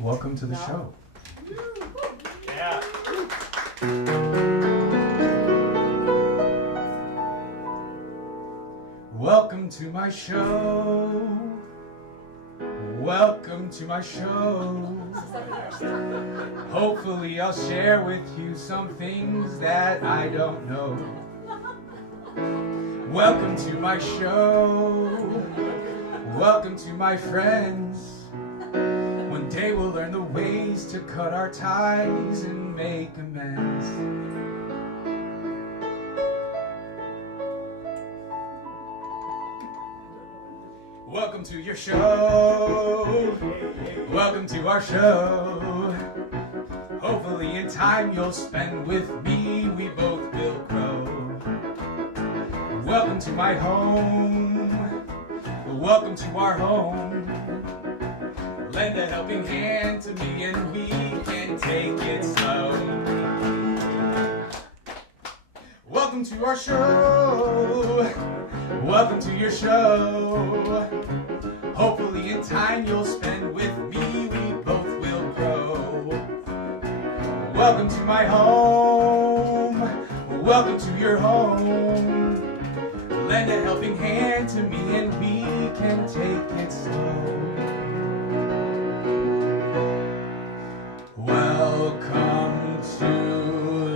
Welcome to the show. Yeah. Welcome to my show. Welcome to my show. Hopefully I'll share with you some things that I don't know. Welcome to my show. Welcome to my friends. One day we'll learn the ways to cut our ties and make amends. Welcome to your show. Welcome to our show. Hopefully in time you'll spend with me, we both will grow. Welcome to my home. Welcome to our home. Lend a helping hand to me and we can take it slow. Welcome to our show. Welcome to your show. Hopefully in time you'll spend with me, we both will grow. Welcome to my home. Welcome to your home. Lend a helping hand to me and we can take it slow. Welcome to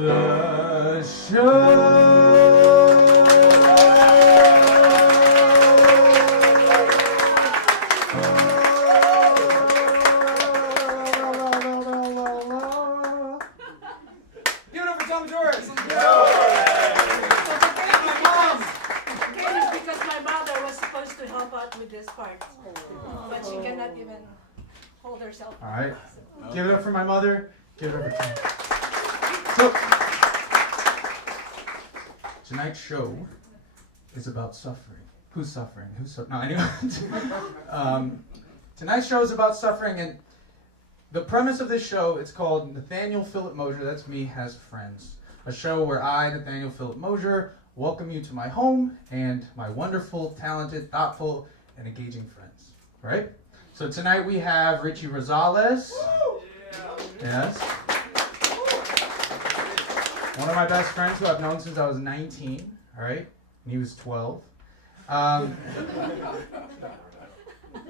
the show. Give it up for Tom Doris. Because my mother was supposed to help out with this part, but she cannot even hold herself. All right. Give it up for my mother. Give it up for Tom. So, tonight's show is about suffering. Who's suffering? No, anyway. Tonight's show is about suffering, and the premise of this show, it's called Nathanael Mosher, that's me, has friends. A show where I, Nathanael Mosher, welcome you to my home and my wonderful, talented, thoughtful, and engaging friends. Right? So tonight we have Richie Rosales. Yes. One of my best friends who I've known since I was 19. All right? And he was 12.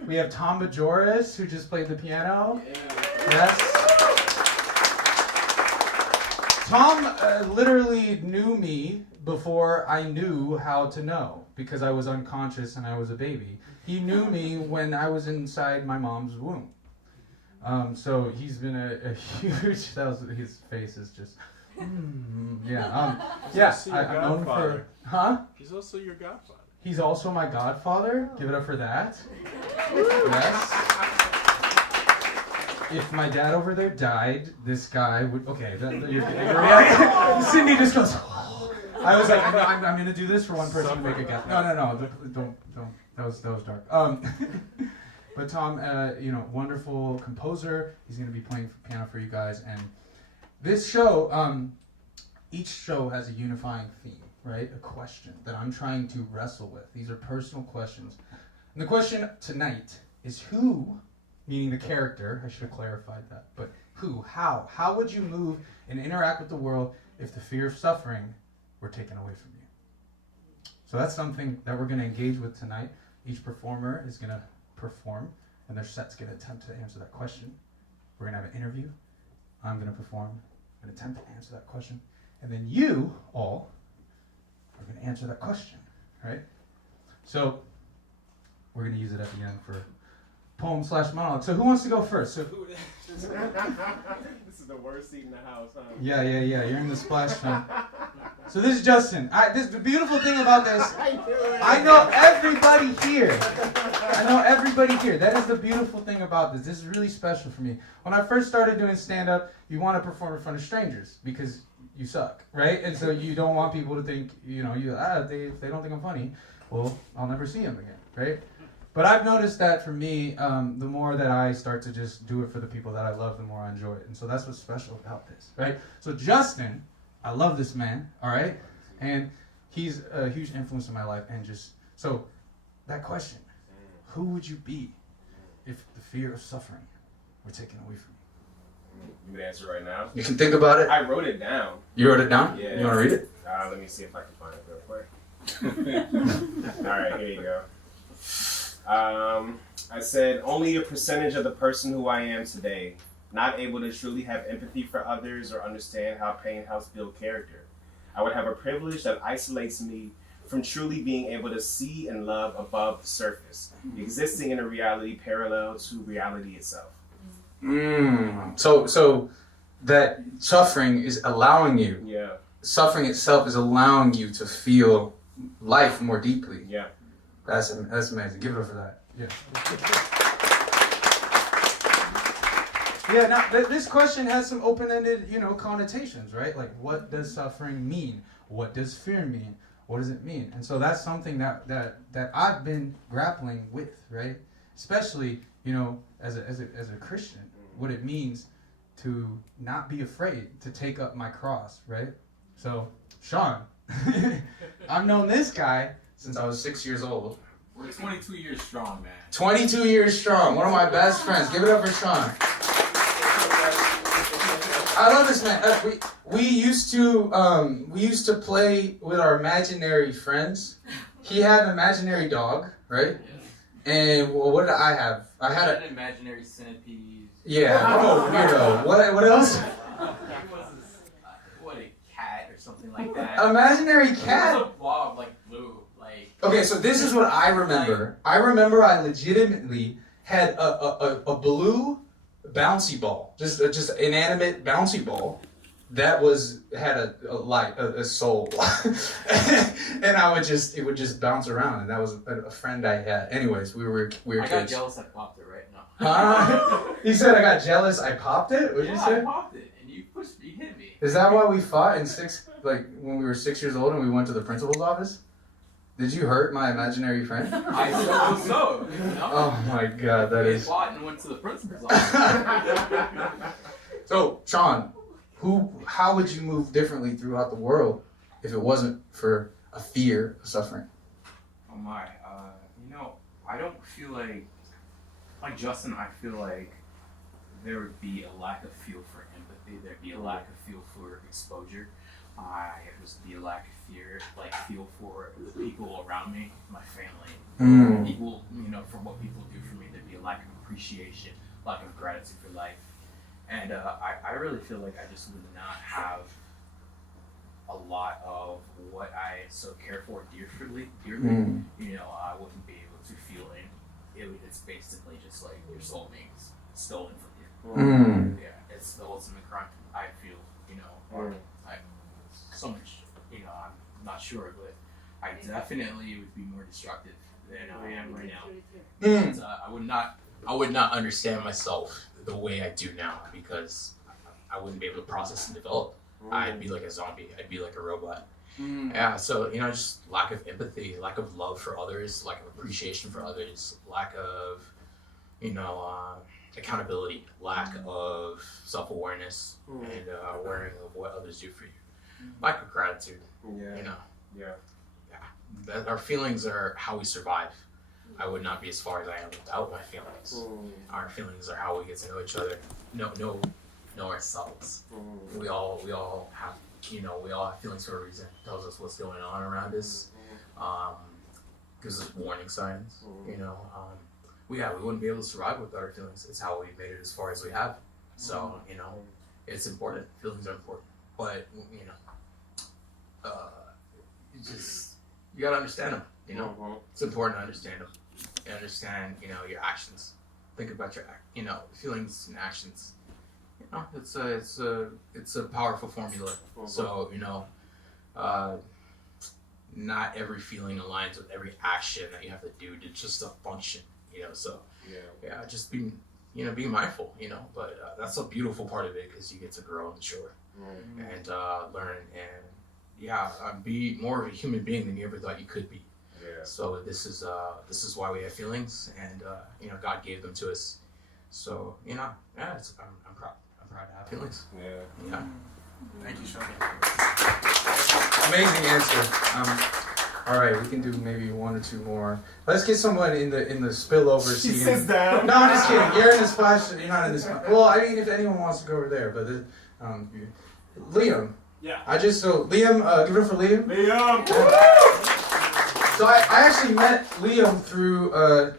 We have Tom Bajoris, who just played the piano. Yes. Tom literally knew me before I knew how to know, because I was unconscious and I was a baby. He knew me when I was inside my mom's womb. So he's been a huge, his face is just, yeah. I've known him for, He's also your godfather. He's also my godfather. Give it up for that. Yes. If my dad over there died, this guy would. Okay, Cindy just goes. I was like, I'm going to do this for one person to make a guess. No, don't. That was dark. But Tom, wonderful composer. He's going to be playing piano for you guys, and this show, each show has a unifying theme. Right? A question that I'm trying to wrestle with. These are personal questions. And the question tonight is who, meaning the character, I should have clarified that, but who, how would you move and interact with the world if the fear of suffering were taken away from you? So that's something that we're going to engage with tonight. Each performer is going to perform, and their set's going to attempt to answer that question. We're going to have an interview. I'm going to perform, an attempt to answer that question. And then you all are going to answer that question, right? So we're going to use it at the end for poem/monologue. So who wants to go first? So This is the worst seat in the house, huh? Yeah. You're in the splash zone. So this is Justin. The beautiful thing about this, I know everybody here. That is the beautiful thing about this. This is really special for me. When I first started doing stand-up, you want to perform in front of strangers because you suck, right? And so you don't want people to think, if they don't think I'm funny, well, I'll never see them again, right? But I've noticed that for me, the more that I start to just do it for the people that I love, the more I enjoy it. And so that's what's special about this, right? So Justin, I love this man, all right? And he's a huge influence in my life. And so that question, who would you be if the fear of suffering were taken away from you? You can answer right now. You can think about it. I wrote it down. You wrote it down? Yeah. You want to read it? Let me see if I can find it real quick. All right, here you go. I said, only a percentage of the person who I am today, not able to truly have empathy for others or understand how pain helps build character. I would have a privilege that isolates me from truly being able to see and love above the surface, existing in a reality parallel to reality itself. So that suffering is allowing you. Yeah. Suffering itself is allowing you to feel life more deeply. Yeah. That's amazing. Give it up for that. Yeah. Yeah. Now this question has some open-ended, connotations, right? Like, what does suffering mean? What does fear mean? What does it mean? And so that's something that I've been grappling with, right? Especially, as a Christian, what it means to not be afraid to take up my cross, right? So, Sean, I've known this guy since I was 6 years old. We're 22 years strong, man. 22 years strong. One of my best friends. Give it up for Sean. I love this man. We used to play with our imaginary friends. He had an imaginary dog, right? Yeah. And what did I have? I had an imaginary centipede. Yeah. Oh, weirdo. What else? What, a cat or something like that? Imaginary cat. It was a blob, like blue, like. Okay, so this is what I remember. I remember I legitimately had a blue bouncy ball, just inanimate bouncy ball that had a soul, and it would just bounce around, and that was a friend I had. Anyways, we were I got kids. jealous. I popped it right now. Huh? You said I got jealous. I popped it. What'd you say? I popped it, and you hit me. Is that why we fought when we were 6 years old and we went to the principal's office? Did you hurt my imaginary friend? I suppose so. Oh my God, that We is. fought and went to the principal's office. So, Sean, how would you move differently throughout the world if it wasn't for a fear of suffering? Oh my, I don't feel like Justin, I feel like there would be a lack of feel for empathy. There'd be a lack of feel for exposure. It was be a lack of feel for the people around me, my family, people, for what people do for me. There'd be a lack of appreciation, lack of gratitude for life. And I really feel like I just would not have a lot of what I so care for dearly. I wouldn't be able to feel it. It's basically just like your soul being stolen from you. Yeah, it's the ultimate crime. I feel, I so much, I'm not sure, but I definitely would be more destructive than I am right now. And, I would not understand myself the way I do now because I wouldn't be able to process and develop. I'd be like a zombie. I'd be like a robot. Yeah, so, just lack of empathy, lack of love for others, lack of appreciation for others, lack of, accountability, lack of self-awareness, and awareness of what others do for you. Lack of gratitude, Yeah. Our feelings are how we survive. I would not be as far as I am without my feelings. Our feelings are how we get to know each other, know ourselves. We all have feelings for a reason. It tells us what's going on around us. Gives us warning signs. We wouldn't be able to survive without our feelings. It's how we made it as far as we have. So it's important. Feelings are important, but you gotta understand them. It's important to understand them. You understand, your actions. Think about your feelings and actions. It's a powerful formula. So not every feeling aligns with every action that you have to do to just function. Just being mindful. But that's a beautiful part of it because you get to grow and mature and learn and be more of a human being than you ever thought you could be. Yeah. So this is why we have feelings, and God gave them to us. So I'm proud. I'm proud to have feelings. Yeah. Thank you, Sean. Amazing answer. All right, we can do maybe one or two more. Let's get someone in the spillover She seating. sits down. No, I'm just kidding. You're in the splash. You're not in this. Well, I mean, if anyone wants to go over there, but Liam. Yeah. Liam, give it up for Liam. Liam. So I actually met Liam through.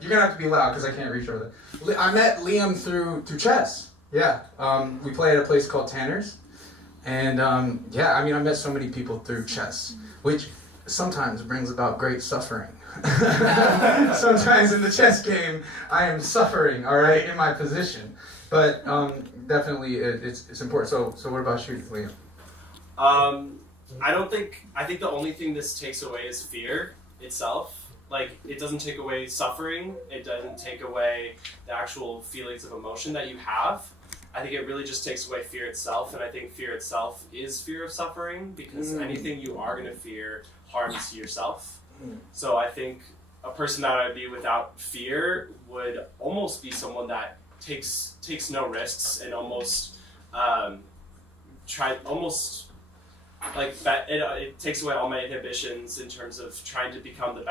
You're gonna have to be loud because I can't reach over there. I met Liam through chess. Yeah. We play at a place called Tanner's, and yeah, I mean, I met so many people through chess, which sometimes brings about great suffering. Sometimes in the chess game, I am suffering. All right, in my position, but definitely it's important. So what about you, Liam? I think the only thing this takes away is fear itself. Like, it doesn't take away suffering. It doesn't take away the actual feelings of emotion that you have. I think it really just takes away fear itself, and I think fear itself is fear of suffering, because anything you are going to fear harms yourself. So I think a person that would be without fear would almost be someone that takes no risks and almost it takes away all my inhibitions in terms of trying to become the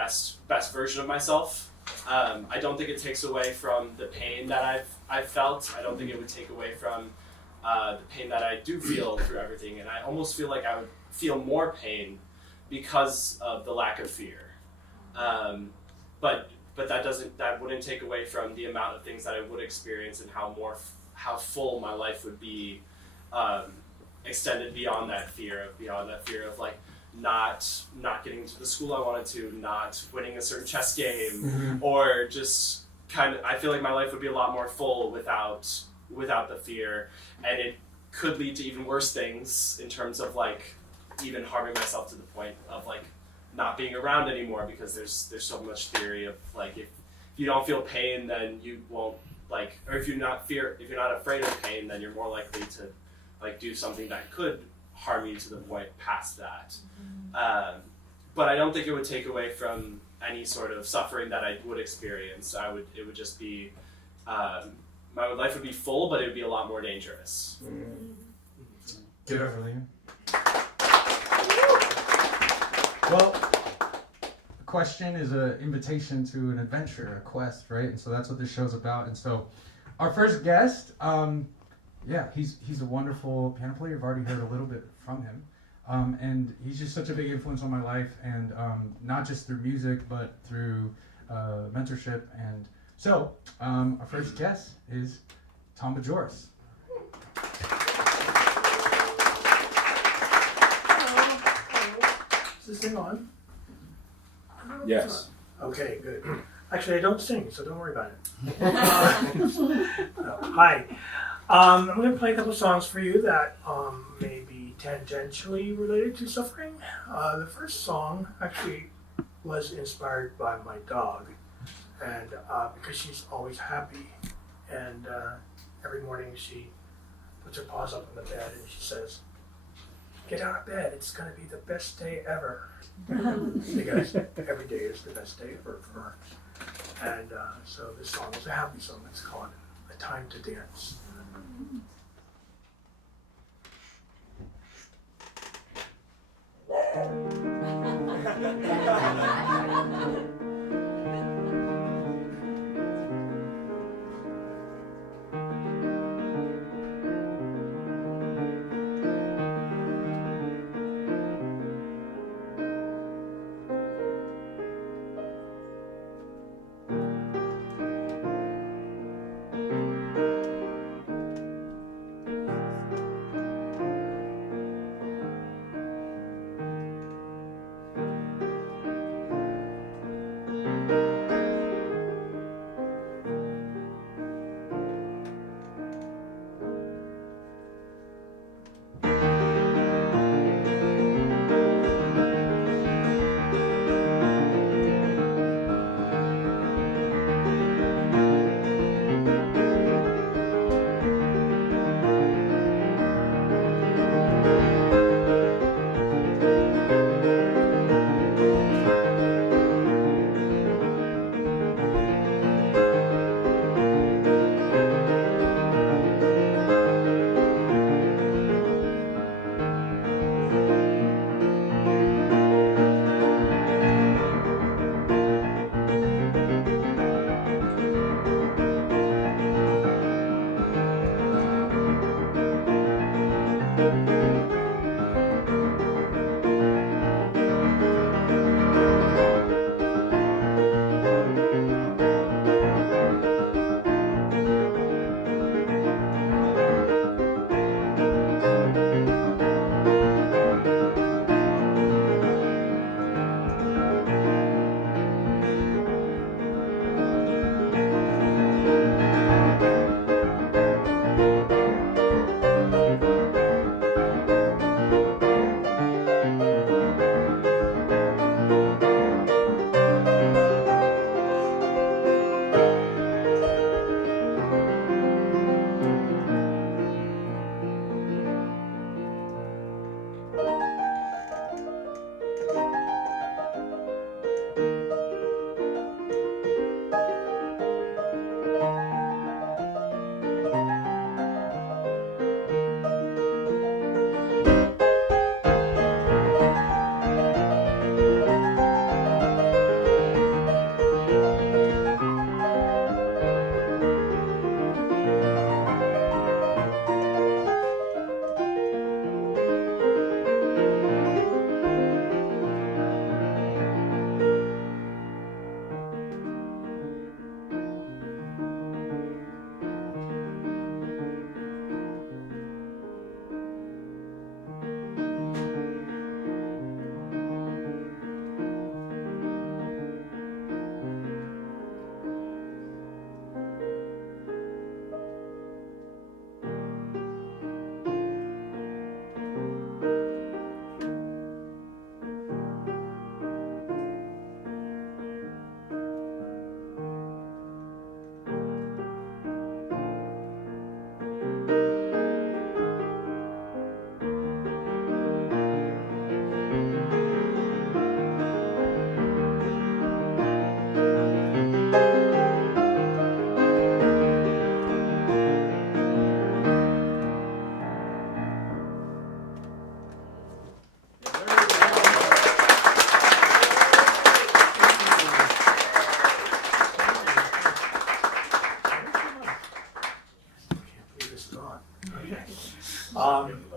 best version of myself. I don't think it takes away from the pain that I've felt. I don't think it would take away from the pain that I do feel through everything, and I almost feel like I would feel more pain because of the lack of fear. But that wouldn't take away from the amount of things that I would experience and how full my life would be. Extended beyond that fear of like not getting to the school I wanted to, not winning a certain chess game, or just kind of, I feel like my life would be a lot more full without the fear, and it could lead to even worse things in terms of like even harming myself to the point of like not being around anymore, because there's so much theory of like if you don't feel pain, then you won't like, or if you're not afraid of pain, then you're more likely to like do something that could harm you to the point past that. But I don't think it would take away from any sort of suffering that I would experience. It would just be, my life would be full, but it would be a lot more dangerous. Give it over, Liam. Well, a question is an invitation to an adventure, a quest, right? And so that's what this show's about. And so our first guest, yeah, he's a wonderful piano player. You've already heard a little bit from him. And he's just such a big influence on my life, and not just through music, but through mentorship. And so our first guest is Tom Bajoris. Is this thing on? Yes. Okay, good. Actually, I don't sing, so don't worry about it. Hi. I'm going to play a couple songs for you that may be tangentially related to suffering. The first song actually was inspired by my dog, and because she's always happy, and every morning she puts her paws up on the bed and she says, "Get out of bed, it's going to be the best day ever." Because every day is the best day ever for her. And so this song is a happy song. It's called "A Time to Dance."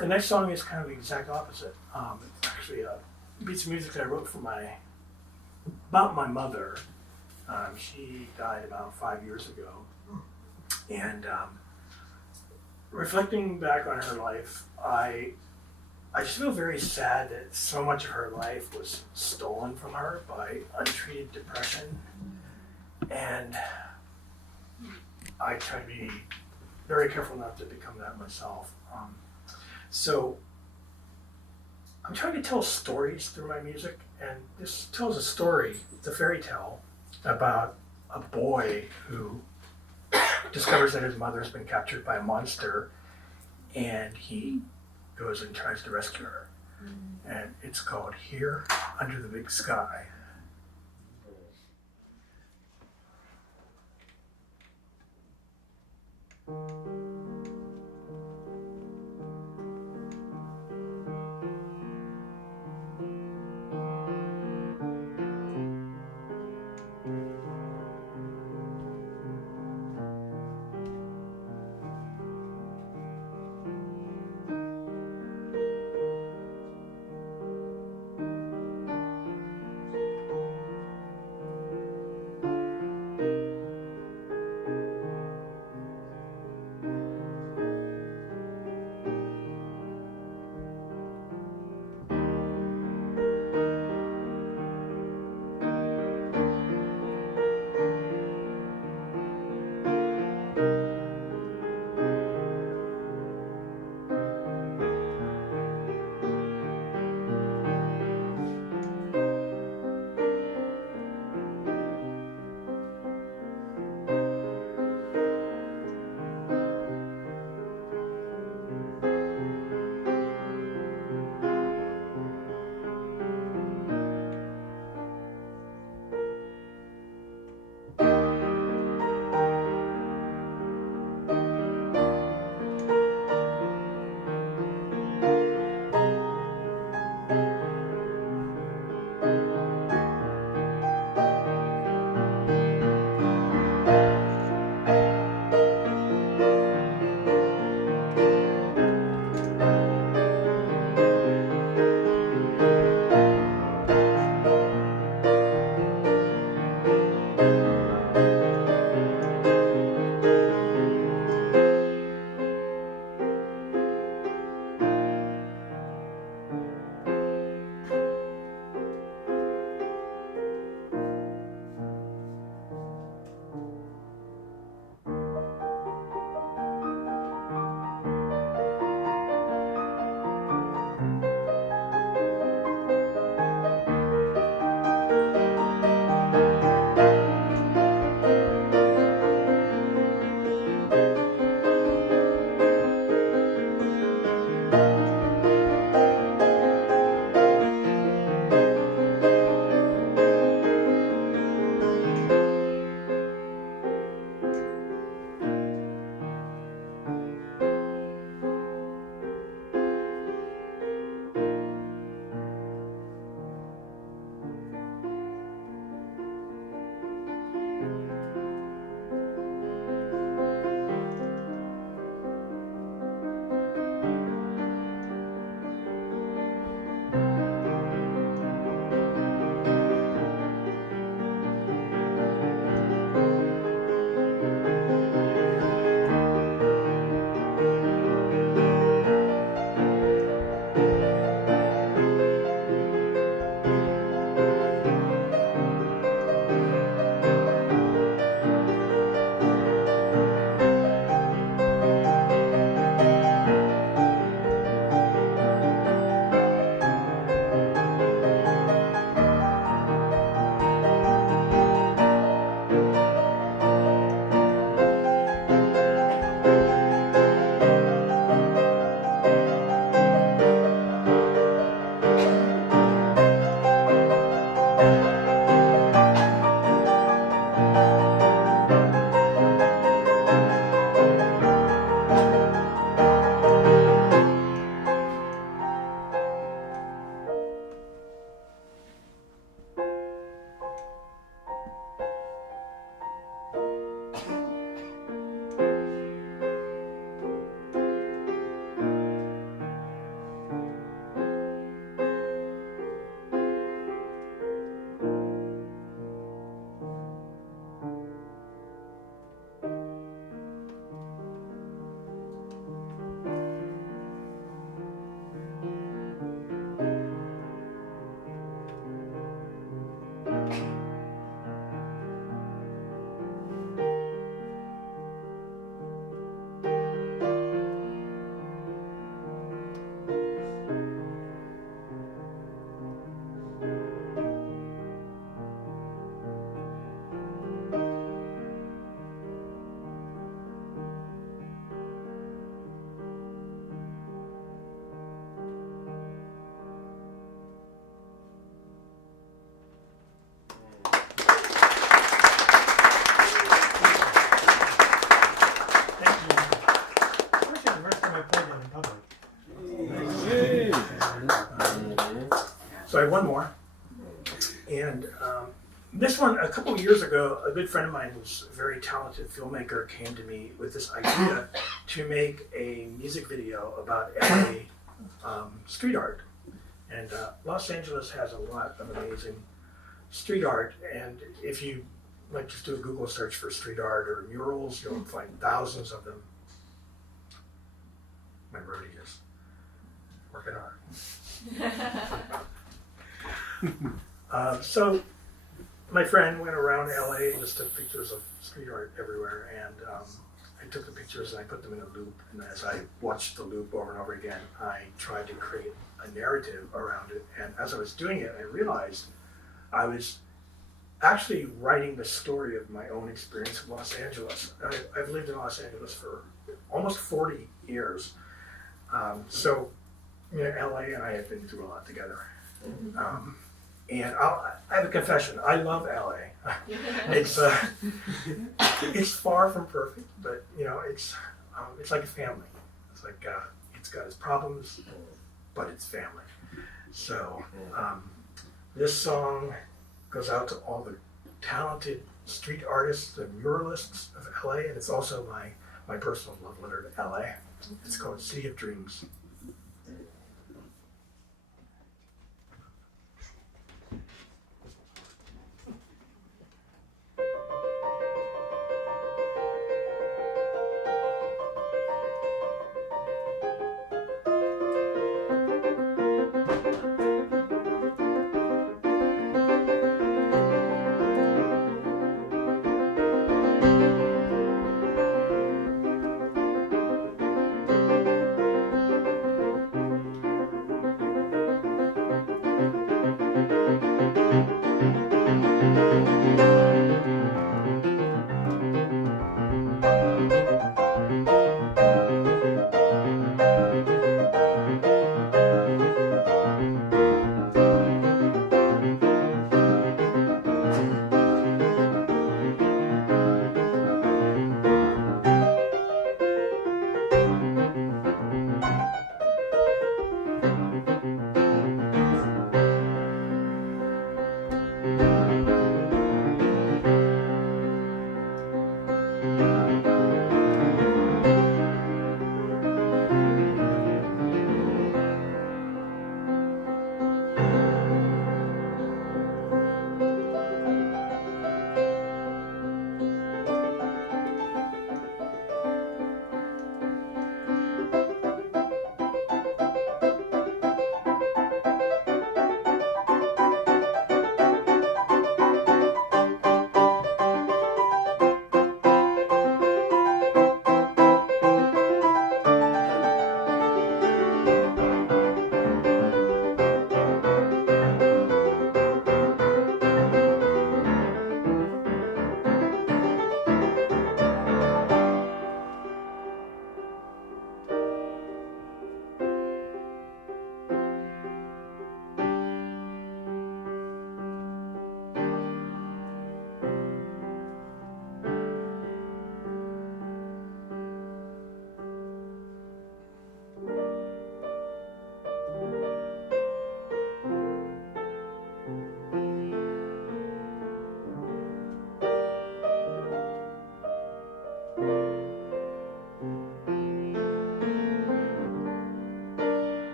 The next song is kind of the exact opposite. It's actually a piece of music that I wrote for about my mother. She died about 5 years ago, and reflecting back on her life, I just feel very sad that so much of her life was stolen from her by untreated depression, and I try to be very careful not to become that myself. So I'm trying to tell stories through my music, and this tells a story, it's a fairy tale about a boy who discovers that his mother's been captured by a monster, and he goes and tries to rescue her. And it's called Here Under the Big Sky. I played them in public. So I have one more. And this one, a couple of years ago, a good friend of mine who's a very talented filmmaker came to me with this idea to make a music video about LA street art. And Los Angeles has a lot of amazing street art. And if you like just do a Google search for street art or murals, you'll find thousands of them. My roadie is working hard. So my friend went around LA and just took pictures of street art everywhere, and I took the pictures and I put them in a loop, and as I watched the loop over and over again, I tried to create a narrative around it. And as I was doing it, I realized I was actually writing the story of my own experience in Los Angeles. I've lived in Los Angeles for almost 40 years. So, you know, LA and I have been through a lot together. And I have a confession. I love LA. It's far from perfect, but you know, it's like a family. It's like it's got its problems, but it's family. So this song goes out to all the talented street artists and muralists of LA, and it's also my personal love letter to LA. It's called City of Dreams.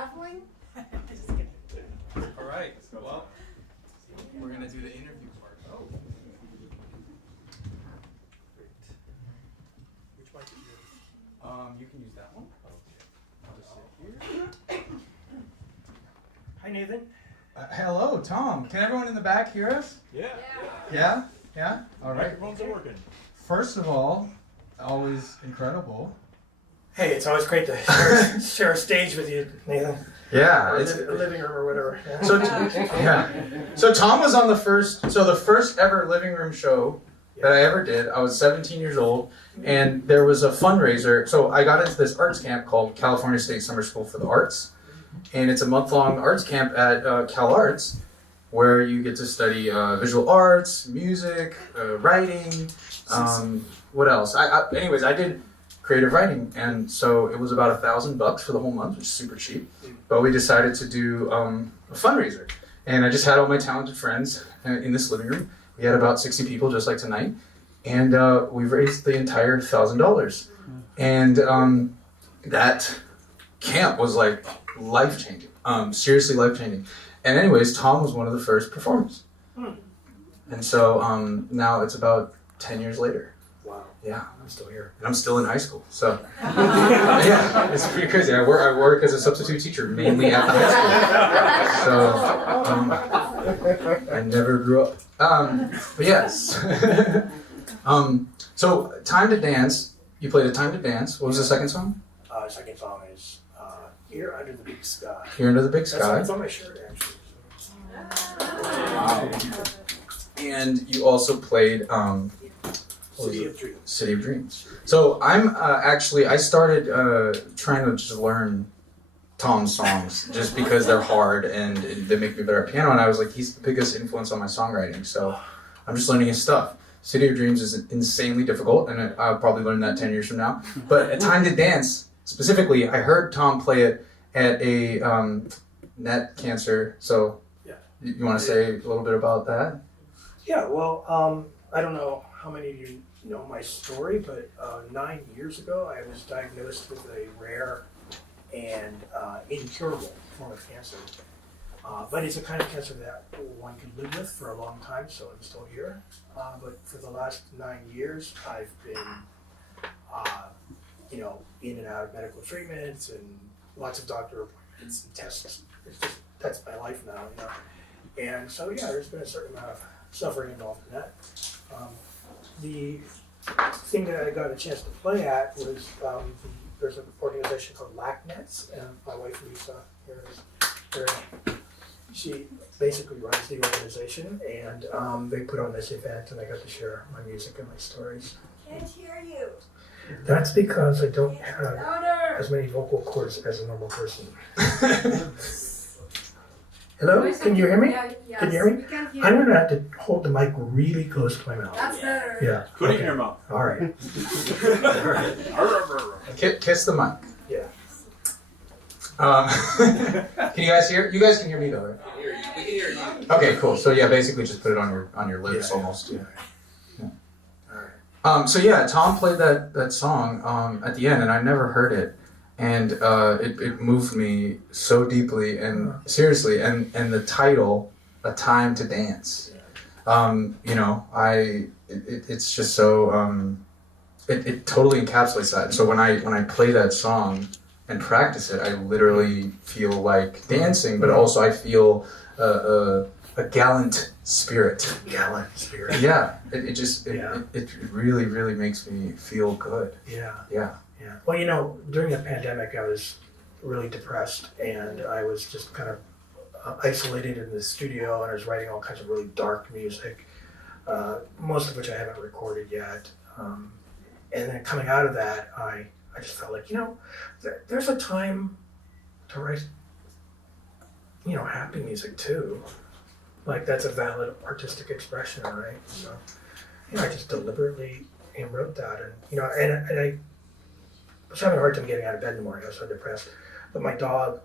traveling? Just kidding. All right. Well, we're gonna do the interview part. Oh. Great. Which mic is yours? You can use that one. I'll just sit here. Hi, Nathan. Hello, Tom. Can everyone in the back hear us? Yeah. Yeah? Yeah? All right. Microphones are working. First of all, always incredible. Hey, it's always great to share a stage with you, Nathan. Yeah. Or It's, a living room or whatever. Yeah. so, So Tom was on the first ever living room show that I ever did. I was 17 years old, and there was a fundraiser. So I got into this arts camp called California State Summer School for the Arts, and it's a month-long arts camp at Cal Arts, where you get to study visual arts, music, writing. What else? Anyways, I did creative writing, and so it was about $1,000 for the whole month, which is super cheap. But we decided to do a fundraiser, and I just had all my talented friends in this living room. We had about 60 people, just like tonight, and we raised the entire $1,000. And that camp was like life-changing, seriously life-changing. And anyways, Tom was one of the first performers. And so now it's about 10 years later. Wow. Yeah. I'm still here. And I'm still in high school, so yeah, it's pretty crazy. I work as a substitute teacher mainly at the high school, so I never grew up. But yes, so Time to Dance. You played a Time to Dance. What was the second song? Second song is Here Under the Big Sky. Here Under the Big Sky. That's on my shirt, actually. Wow. And you also played City of Dreams. City of Dreams. So I'm I started trying to just learn Tom's songs just because they're hard and they make me better at piano. And I was like, he's the biggest influence on my songwriting. So I'm just learning his stuff. City of Dreams is insanely difficult, and I'll probably learn that 10 years from now. But at Time to Dance, specifically, I heard Tom play it at a net cancer. So Yeah. you want to say a little bit about that? Yeah, well, I don't know how many of you know my story, but 9 years ago I was diagnosed with a rare and incurable form of cancer. But it's a kind of cancer that one can live with for a long time, so I'm still here. But for the last 9 years, I've been, in and out of medical treatments and lots of doctor appointments and tests. It's just, that's my life now, And so, yeah, there's been a certain amount of suffering involved in that. The thing that I got a chance to play at was there's an organization called LACNets, and my wife Lisa here is she basically runs the organization, and they put on this event, and I got to share my music and my stories. Can't hear you. That's because I don't have Louder. as many vocal cords as a normal person. Hello, can you hear me? Yeah, yes. Can you hear me? We can hear I'm you. gonna have to hold the mic really close to my mouth. That's better. Yeah. Put it okay. in your mouth. All right. Kiss the mic. Yeah. Can you guys hear? You guys can hear me though, right? We can hear you. Okay, cool. So yeah, basically just put it on your lips Yeah. almost. Yeah. All right. So yeah, Tom played that song at the end, and I never heard it, and it moved me so deeply and seriously. And the title, "A Time to Dance," it's just so it totally encapsulates that. So when I play that song and practice it, I literally feel like dancing, but also I feel a gallant spirit. Gallant spirit. Yeah, it really, really makes me feel good. Yeah. Yeah. Yeah. Well, during the pandemic, I was really depressed, and I was just kind of isolated in the studio, and I was writing all kinds of really dark music, most of which I haven't recorded yet. And then coming out of that, I just felt like, there's a time to write, happy music too. Like that's a valid artistic expression, right? So, I just deliberately wrote that, and and I was having a hard time getting out of bed in the morning. I was so depressed, but my dog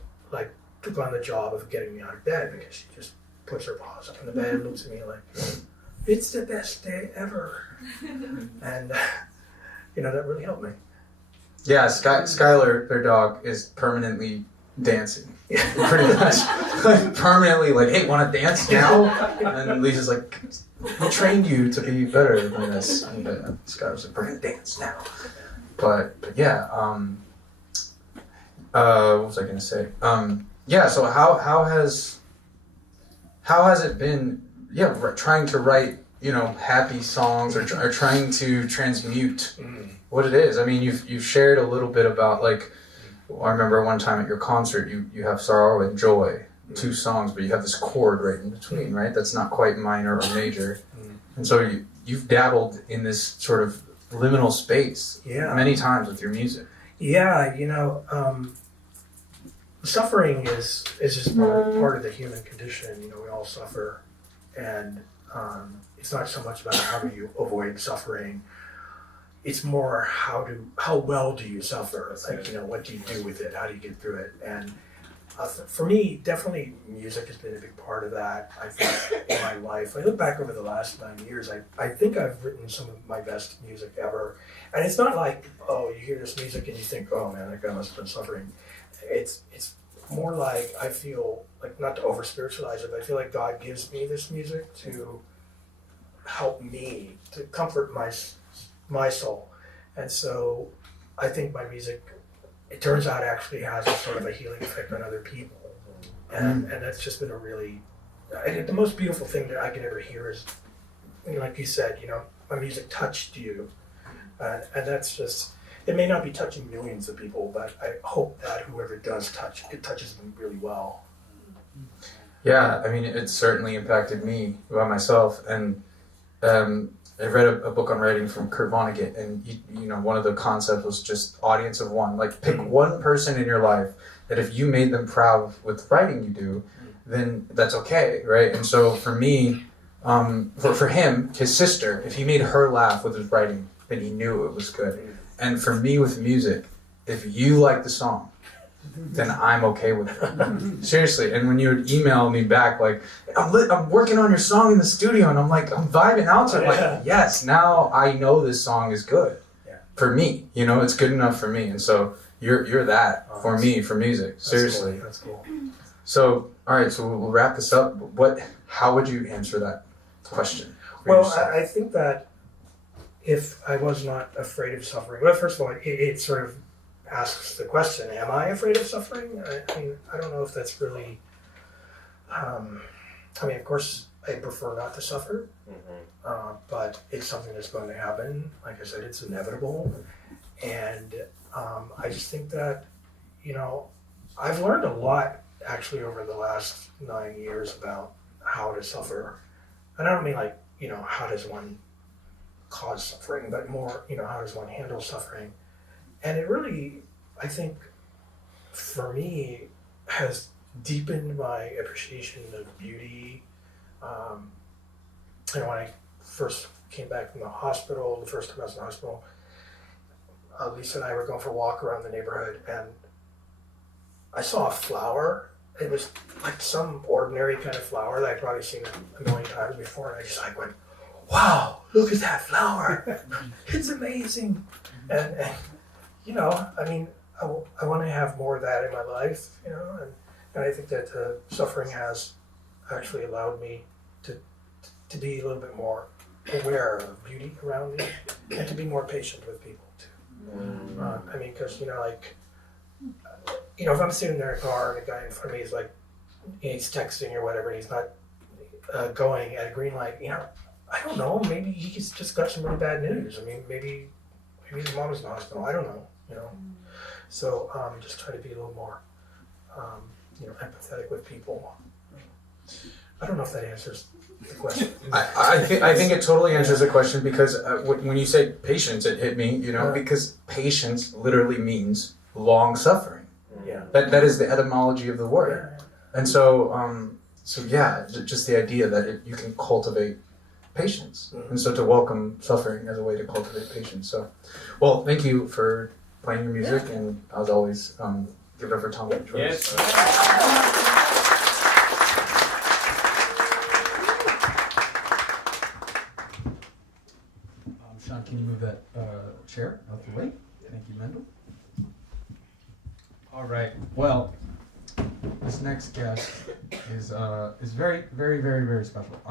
took on the job of getting me out of bed because she just puts her paws up in the bed and looks at me like, "It's the best day ever," and that really helped me. Yeah, Skylar, their dog, is permanently dancing, pretty much. Like, permanently, like, hey, want to dance now? And Lisa's like, who trained you to be better than this? And Scott was like, we're gonna dance now. But yeah, what was I gonna say? Yeah, so how has it been? Yeah, trying to write, happy songs or trying to transmute what it is. I mean, you've shared a little bit about, like, I remember one time at your concert, you have Sorrow and Joy, 2 songs, but you have this chord right in between, right? That's not quite minor or major. And so you've dabbled in this sort of liminal space many times with your music. Yeah, suffering is just part of the human condition. We all suffer, and it's not so much about how do you avoid suffering. It's more how well do you suffer? Like, what do you do with it? How do you get through it? And for me, definitely music has been a big part of that. I think in my life, I look back over the last 9 years, I think I've written some of my best music ever. And it's not like, oh, you hear this music and you think, oh man, that guy must have been suffering. It's more like, I feel like, not to over spiritualize it, but I feel like God gives me this music to help me, to comfort my soul. And so I think my music, it turns out, actually has a sort of a healing effect on other people. And that's just been the most beautiful thing that I can ever hear is, like you said, my music touched you. And that's just, it may not be touching millions of people, but I hope that whoever does touch, it touches them really well. Yeah, I mean, it certainly impacted me by myself. And I read a book on writing from Kurt Vonnegut, and one of the concepts was just audience of one. Like, pick one person in your life that if you made them proud with the writing you do, then that's okay, right? And so for me, for him, his sister, if he made her laugh with his writing, then he knew it was good. And for me with music, if you like the song, then I'm okay with it. Seriously. And when you would email me back, like, I'm working on your song in the studio, and I'm like, I'm vibing out to it. Like, yes, now I know this song is good for me. It's good enough for me. And so you're that for me, for music. Seriously. That's cool. So, all right, so we'll wrap this up. How would you answer that question? Well, I think that if I was not afraid of suffering, well, first of all, it sort of asks the question, am I afraid of suffering? I mean, I don't know if that's really, of course, I prefer not to suffer, but it's something that's going to happen. Like I said, it's inevitable. And I just think that, I've learned a lot, actually, over the last 9 years about how to suffer. And I don't mean like, how does one cause suffering, but more, how does one handle suffering? And it really, I think, for me, has deepened my appreciation of beauty. When I first came back from the hospital, the first time I was in the hospital, Lisa and I were going for a walk around the neighborhood, and I saw a flower. It was like some ordinary kind of flower that I'd probably seen a million times before, and I just went, wow, look at that flower. It's amazing. And I want to have more of that in my life, and I think that suffering has actually allowed me to be a little bit more aware of beauty around me and to be more patient with people too. Because, if I'm sitting there in a car and the guy in front of me is like, he's texting or whatever, and he's not going at a green light, I don't know, maybe he's just got some really bad news. Maybe his mom is in the hospital, I don't know, So just try to be a little more, empathetic with people. I don't know if that answers the question. I think it totally answers the question, because when you say patience, it hit me, because patience literally means long suffering. Yeah. That is the etymology of the word. And so, just the idea that you can cultivate patience. And so to welcome suffering as a way to cultivate patience. So, well, thank you for playing your music, and as always, give it up for Tom. Yes. Sean, can you move that chair out the way? Thank you, Mendel. All right. Well, this next guest is very, very, very, very special.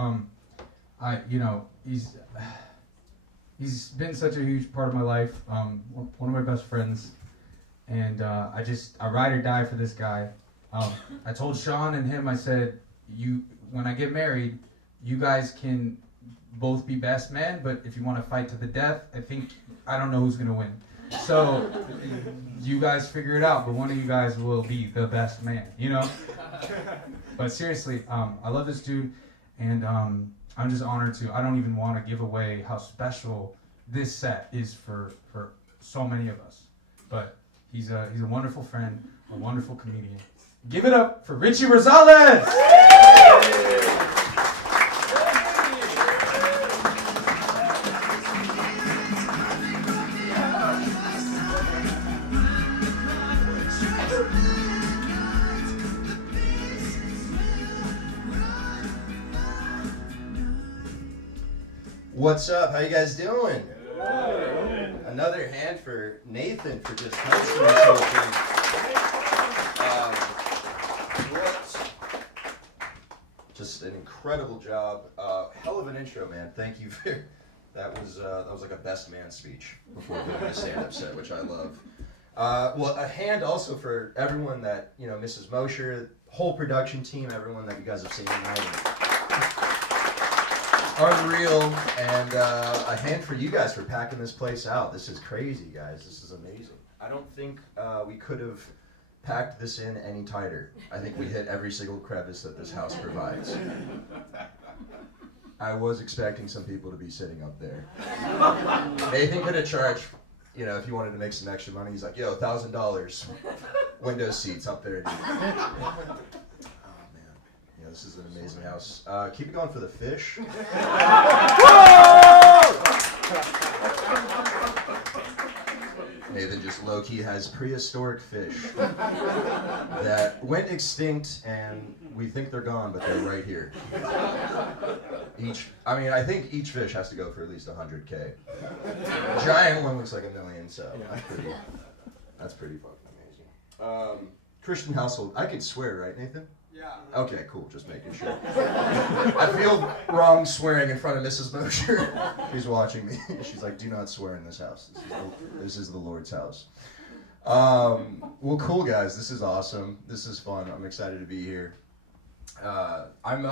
He's been such a huge part of my life. One of my best friends, and I ride or die for this guy. I told Sean and him, I said, when I get married, you guys can both be best men, but if you want to fight to the death, I don't know who's gonna win. So you guys figure it out, but one of you guys will be the best man, you know? But seriously, I love this dude, and I'm just honored to. I don't even want to give away how special this set is for so many of us. But he's a wonderful friend, a wonderful comedian. Give it up for Richie Rosales! What's up? How you guys doing? Another hand for Nathan for just hosting this whole thing. Just an incredible job. Hell of an intro, man. Thank you for that. Was like a best man speech before doing my stand-up set, which I love. Well, a hand also for everyone that Mrs. Mosher, whole production team, everyone that you guys have seen tonight. Unreal, and a hand for you guys for packing this place out. This is crazy, guys. This is amazing. I don't think we could have packed this in any tighter. I think we hit every single crevice that this house provides. I was expecting some people to be sitting up there. Nathan could have charged, if you wanted to make some extra money. He's like, yo, $1,000 window seats up there. This is an amazing house. Keep it going for the fish. Nathan just low-key has prehistoric fish that went extinct, and we think they're gone, but they're right here. I think each fish has to go for at least $100K. The giant one looks like $1 million, so that's pretty fucking amazing. Christian household. I could swear, right, Nathan? Yeah. Okay, cool. Just making sure. I feel wrong swearing in front of Mrs. Mosher. She's watching me. She's like, do not swear in this house. This is the Lord's house. Well, cool, guys. This is awesome. This is fun. I'm excited to be here. I'm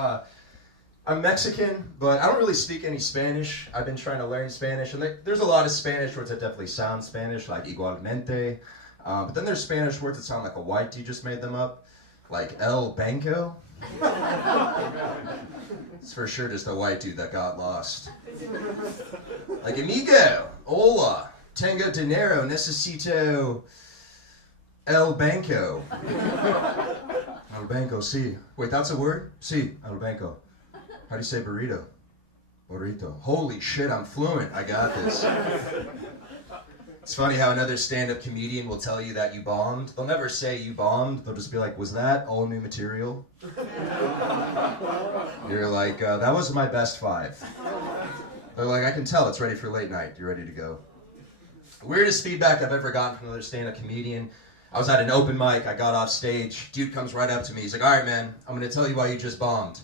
Mexican, but I don't really speak any Spanish. I've been trying to learn Spanish, and there's a lot of Spanish words that definitely sound Spanish, like igualmente. But then there's Spanish words that sound like a white dude just made them up. Like El Banco? It's for sure just a white dude that got lost. Like amigo, hola, tengo dinero, necesito El Banco. El Banco, sí. Wait, that's a word? Sí, El Banco. How do you say burrito? Burrito. Holy shit, I'm fluent. I got this. It's funny how another stand-up comedian will tell you that you bombed. They'll never say you bombed. They'll just be like, was that all new material? You're like, that was my best 5. They're like, I can tell it's ready for late night. You're ready to go. Weirdest feedback I've ever gotten from another stand-up comedian. I was at an open mic. I got off stage. Dude comes right up to me. He's like, all right, man, I'm going to tell you why you just bombed.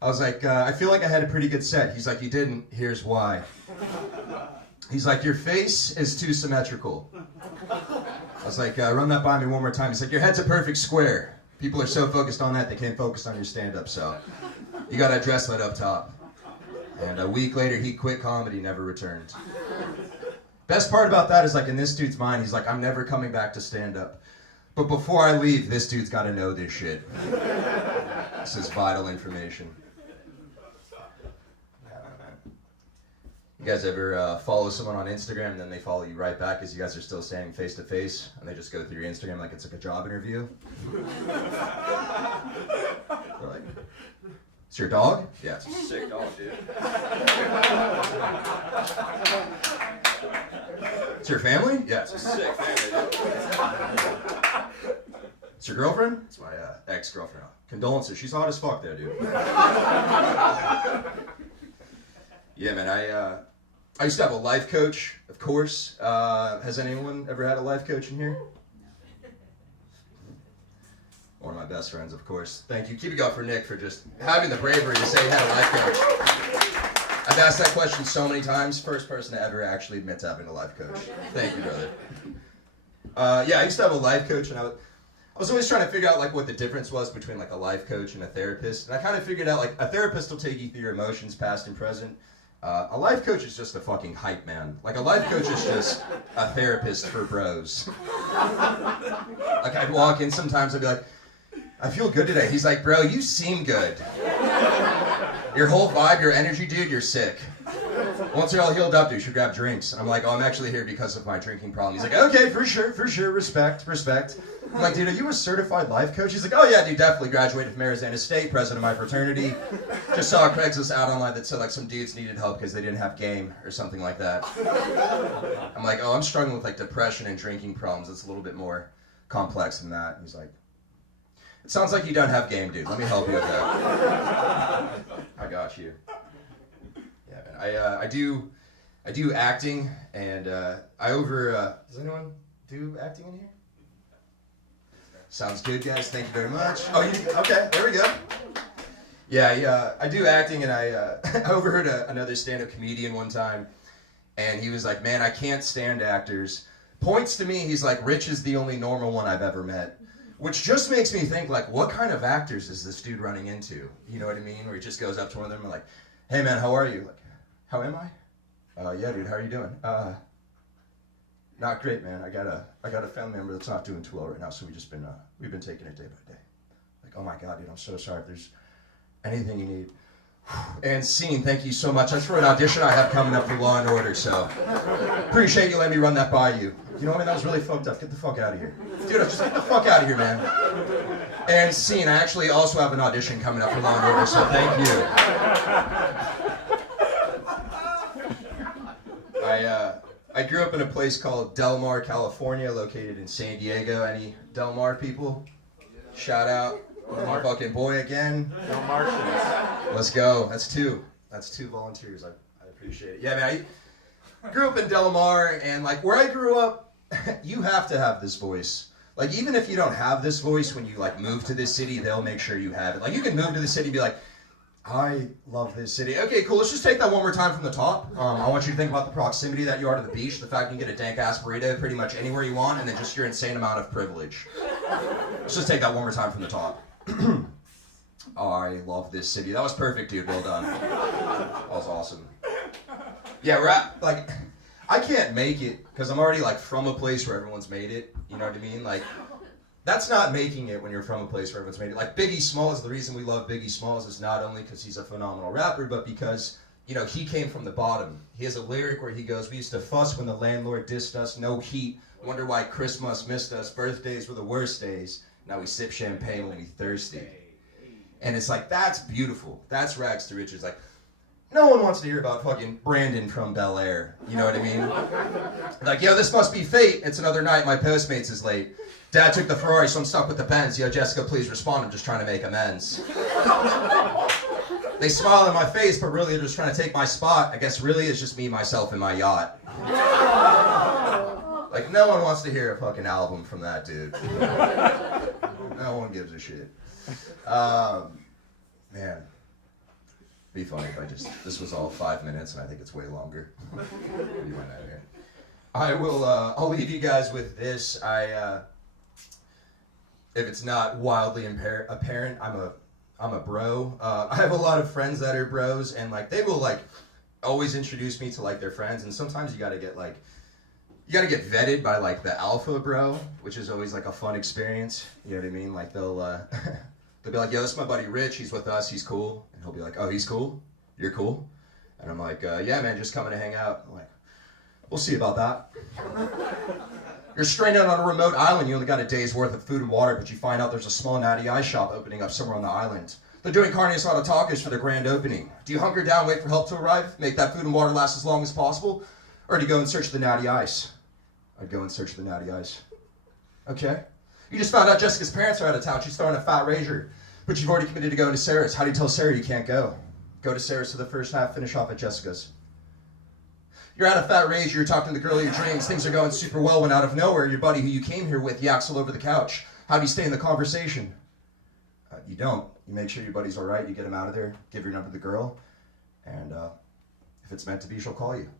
I was like, I feel like I had a pretty good set. He's like, you didn't. Here's why. He's like, your face is too symmetrical. I was like, run that by me one more time. He's like, your head's a perfect square. People are so focused on that, they can't focus on your stand-up, so you gotta address that up top. And a week later, he quit comedy, never returned. Best part about that is, like, in this dude's mind, he's like, I'm never coming back to stand-up. But before I leave, this dude's gotta know this shit. This is vital information. You guys ever follow someone on Instagram and then they follow you right back as you guys are still standing face to face, and they just go through your Instagram like it's like a job interview? They're like, it's your dog? Yeah, it's a sick dog, dude. It's your family? Yeah, it's a sick family, dude. It's your girlfriend? It's my ex-girlfriend. Condolences, she's hot as fuck there, dude. Yeah, man, I used to have a life coach, of course. Has anyone ever had a life coach in here? One of my best friends, of course. Thank you. Keep it going for Nick for just having the bravery to say he had a life coach. I've asked that question so many times. First person to ever actually admit to having a life coach. Thank you, brother. Yeah, I used to have a life coach, and I was always trying to figure out like what the difference was between like a life coach and a therapist. And I kind of figured out like a therapist will take you through your emotions, past and present. A life coach is just a fucking hype man. Like a life coach is just a therapist for bros. Like I'd walk in sometimes, I'd be like, I feel good today. He's like, bro, you seem good. Your whole vibe, your energy, dude, you're sick. Once you're all healed up, dude, you should grab drinks. And I'm like, oh, I'm actually here because of my drinking problem. He's like, okay, for sure, respect. I'm like, dude, are you a certified life coach? He's like, oh yeah, dude, definitely graduated from Arizona State, president of my fraternity. Just saw a Craigslist ad online that said like some dudes needed help because they didn't have game or something like that. I'm like, oh, I'm struggling with like depression and drinking problems. It's a little bit more complex than that. He's like, it sounds like you don't have game, dude. Let me help you with that. I got you. Yeah, man. I do acting, and does anyone do acting in here? Sounds good, guys. Thank you very much. Oh, okay, there we go. Yeah, I do acting, and I overheard another stand-up comedian one time, and he was like, man, I can't stand actors. Points to me, he's like, Rich is the only normal one I've ever met. Which just makes me think, like, what kind of actors is this dude running into? You know what I mean? Where he just goes up to one of them and like, hey man, how are you? Like, how am I? Yeah, dude, how are you doing? Not great, man. I got a family member that's not doing too well right now, so we've been taking it day by day. Like, oh my god, dude, I'm so sorry. If there's anything you need. And Scene, thank you so much. That's for an audition I have coming up for Law and Order, so appreciate you letting me run that by you. You know what I mean? That was really fucked up. Get the fuck out of here. Dude, just get the fuck out of here, man. And Scene, I actually also have an audition coming up for Law and Order, so thank you. I grew up in a place called Del Mar, California, located in San Diego. Any Del Mar people? Shout out. My fucking boy again. No Martians. Let's go. That's two volunteers. I appreciate it. Yeah, man. I grew up in Del Mar, and like where I grew up, you have to have this voice. Like even if you don't have this voice when you like move to this city, they'll make sure you have it. Like you can move to the city and be like, I love this city. Okay, cool. Let's just take that one more time from the top. I want you to think about the proximity that you are to the beach, the fact you can get a dank ass burrito pretty much anywhere you want, and then just your insane amount of privilege. Let's just take that one more time from the top. I love this city. That was perfect, dude. Well done. That was awesome. Yeah, like, I can't make it because I'm already like from a place where everyone's made it. You know what I mean? Like, that's not making it when you're from a place where everyone's made it. Like Biggie Smalls, the reason we love Biggie Smalls is not only because he's a phenomenal rapper, but because, you know, he came from the bottom. He has a lyric where he goes, we used to fuss when the landlord dissed us, no heat, wonder why Christmas missed us, birthdays were the worst days, now we sip champagne when we thirsty. And it's like, that's beautiful. That's rags to riches. Like, no one wants to hear about fucking Brandon from Bel Air. You know what I mean? Like, yo, this must be fate. It's another night. My Postmates is late. Dad took the Ferrari, so I'm stuck with the Benz. Yo, Jessica, please respond. I'm just trying to make amends. They smile in my face, but really they're just trying to take my spot. I guess really it's just me, myself, and my yacht. Like, no one wants to hear a fucking album from that dude. No one gives a shit. Man. Be funny if this was all 5 minutes, and I think it's way longer. You went out here. I'll leave you guys with this. If it's not wildly apparent, I'm a bro. I have a lot of friends that are bros, and like they will like always introduce me to like their friends, and sometimes you gotta get vetted by like the alpha bro, which is always like a fun experience. You know what I mean? Like they'll be like, yo, this is my buddy Rich, he's with us, he's cool. And he'll be like, oh, he's cool? You're cool? And I'm like, yeah, man, just coming to hang out. I'm like, we'll see about that. You're stranded on a remote island, you only got a day's worth of food and water, but you find out there's a small natty ice shop opening up somewhere on the island. They're doing carne asada tacos for their grand opening. Do you hunker down, wait for help to arrive, make that food and water last as long as possible? Or do you go and search the natty ice? I'd go and search the natty ice. Okay. You just found out Jessica's parents are out of town. She's throwing a fat rager. But you've already committed to going to Sarah's. How do you tell Sarah you can't go? Go to Sarah's for the first half, finish off at Jessica's. You're at a fat rager, you're talking to the girl of your dreams. Things are going super well when out of nowhere, your buddy who you came here with yaks all over the couch. How do you stay in the conversation? you don't. You make sure your buddy's all right. You get him out of there. Give your number to the girl, and if it's meant to be, she'll call you.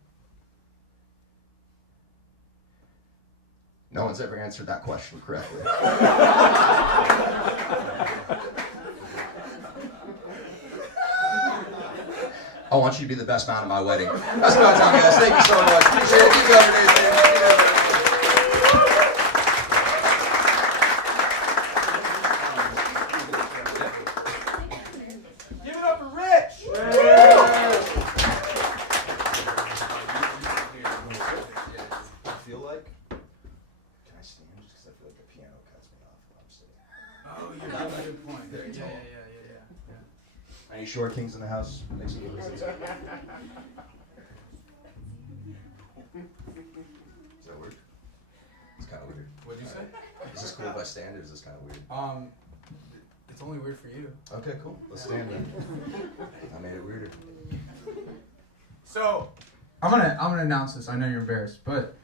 No one's ever answered that question correctly. I want you to be the best man at my wedding. That's my time, guys. Thank you so much. Appreciate it. Keep it up, Nathan. Give it up for Rich! I feel like. Can I stand? Just because I feel like the piano cuts me off when I'm sitting. Oh, you have a good point. Very tall. Yeah. Any short kings in the house? Make some noise. Is that weird? It's kind of weird. What'd you say? Is this cool if I stand, or is this kind of weird? It's only weird for you. Okay, cool. Let's stand then. I made it weirder. So, I'm gonna announce this. I know you're embarrassed, but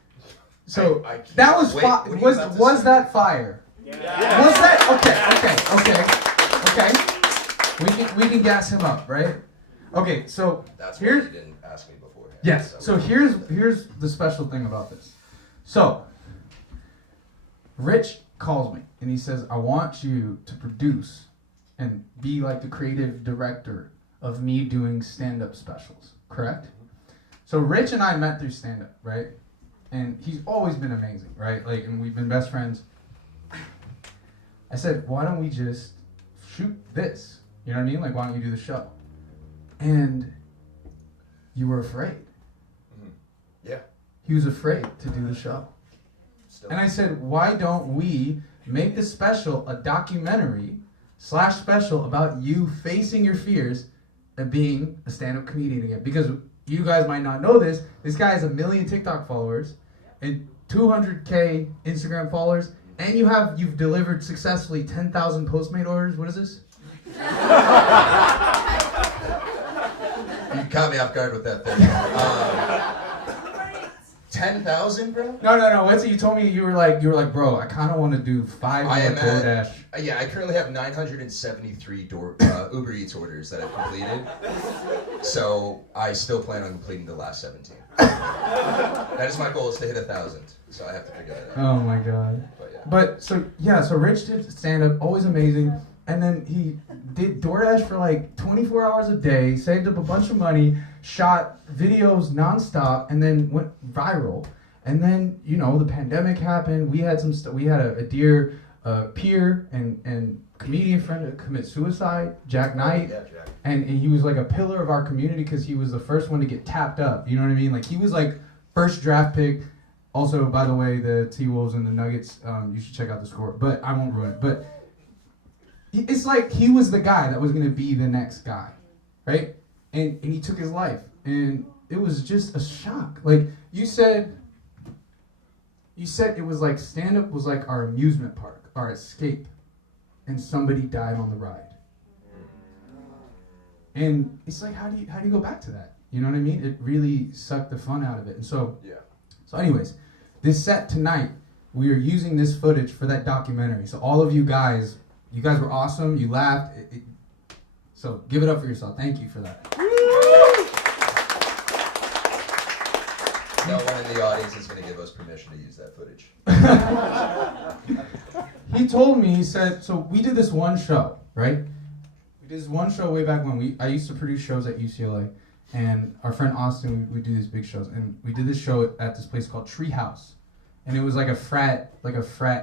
so I can't that was wait. What are you was about to was say? that fire? Yeah. Was that okay? We can gas him up, right? Okay, so That's why here's you didn't ask me beforehand. yes. So here's the special thing about this. So Rich calls me and he says, "I want you to produce and be like the creative director of me doing stand-up specials." Correct? So Rich and I met through stand-up, right? And he's always been amazing, right? Like, and we've been best friends. I said, "Why don't we just shoot this? You know what I mean? Like, why don't you do the show?" And you were afraid. Mm-hmm. Yeah. He was afraid to do the show. Still. And I said, why don't we make the special a documentary / special about you facing your fears and being a stand-up comedian again? Because you guys might not know this. This guy has 1 million TikTok followers and 200K Instagram followers. And you've delivered successfully 10,000 Postmate orders. What is this? You caught me off guard with that thing. 10,000, bro? No. What's it? You told me you were like, bro, I kind of want to do 5 I am more DoorDash. Yeah, I currently have 973 Uber Eats orders that I've completed. So I still plan on completing the last 17. That is my goal, is to hit 1,000. So I have to figure that out. Oh my god. But yeah. So Rich did stand up, always amazing. And then he did DoorDash for like 24 hours a day, saved up a bunch of money, shot videos nonstop, and then went viral. And then, the pandemic happened. We had we had a dear peer and comedian friend commit suicide, Jack Knight. Yeah, Jack. And he was like a pillar of our community because he was the first one to get tapped up. You know what I mean? Like, he was like first draft pick. Also, by the way, the T-Wolves and the Nuggets, you should check out the score. But I won't ruin it. But it's like he was the guy that was going to be the next guy, right? And he took his life. And it was just a shock. Like, you said it was like stand-up was like our amusement park, our escape. And somebody died on the ride. And it's like, how do you go back to that? You know what I mean? It really sucked the fun out of it. And so, Yeah. So anyways, this set tonight, we are using this footage for that documentary. So all of you guys were awesome. You laughed. So give it up for yourself. Thank you for that. No one in the audience is going to give us permission to use that footage. He told me, he said, so we did this one show, right? We did this one show way back when I used to produce shows at UCLA. And our friend Austin, we do these big shows. And we did this show at this place called Treehouse. And it was like a frat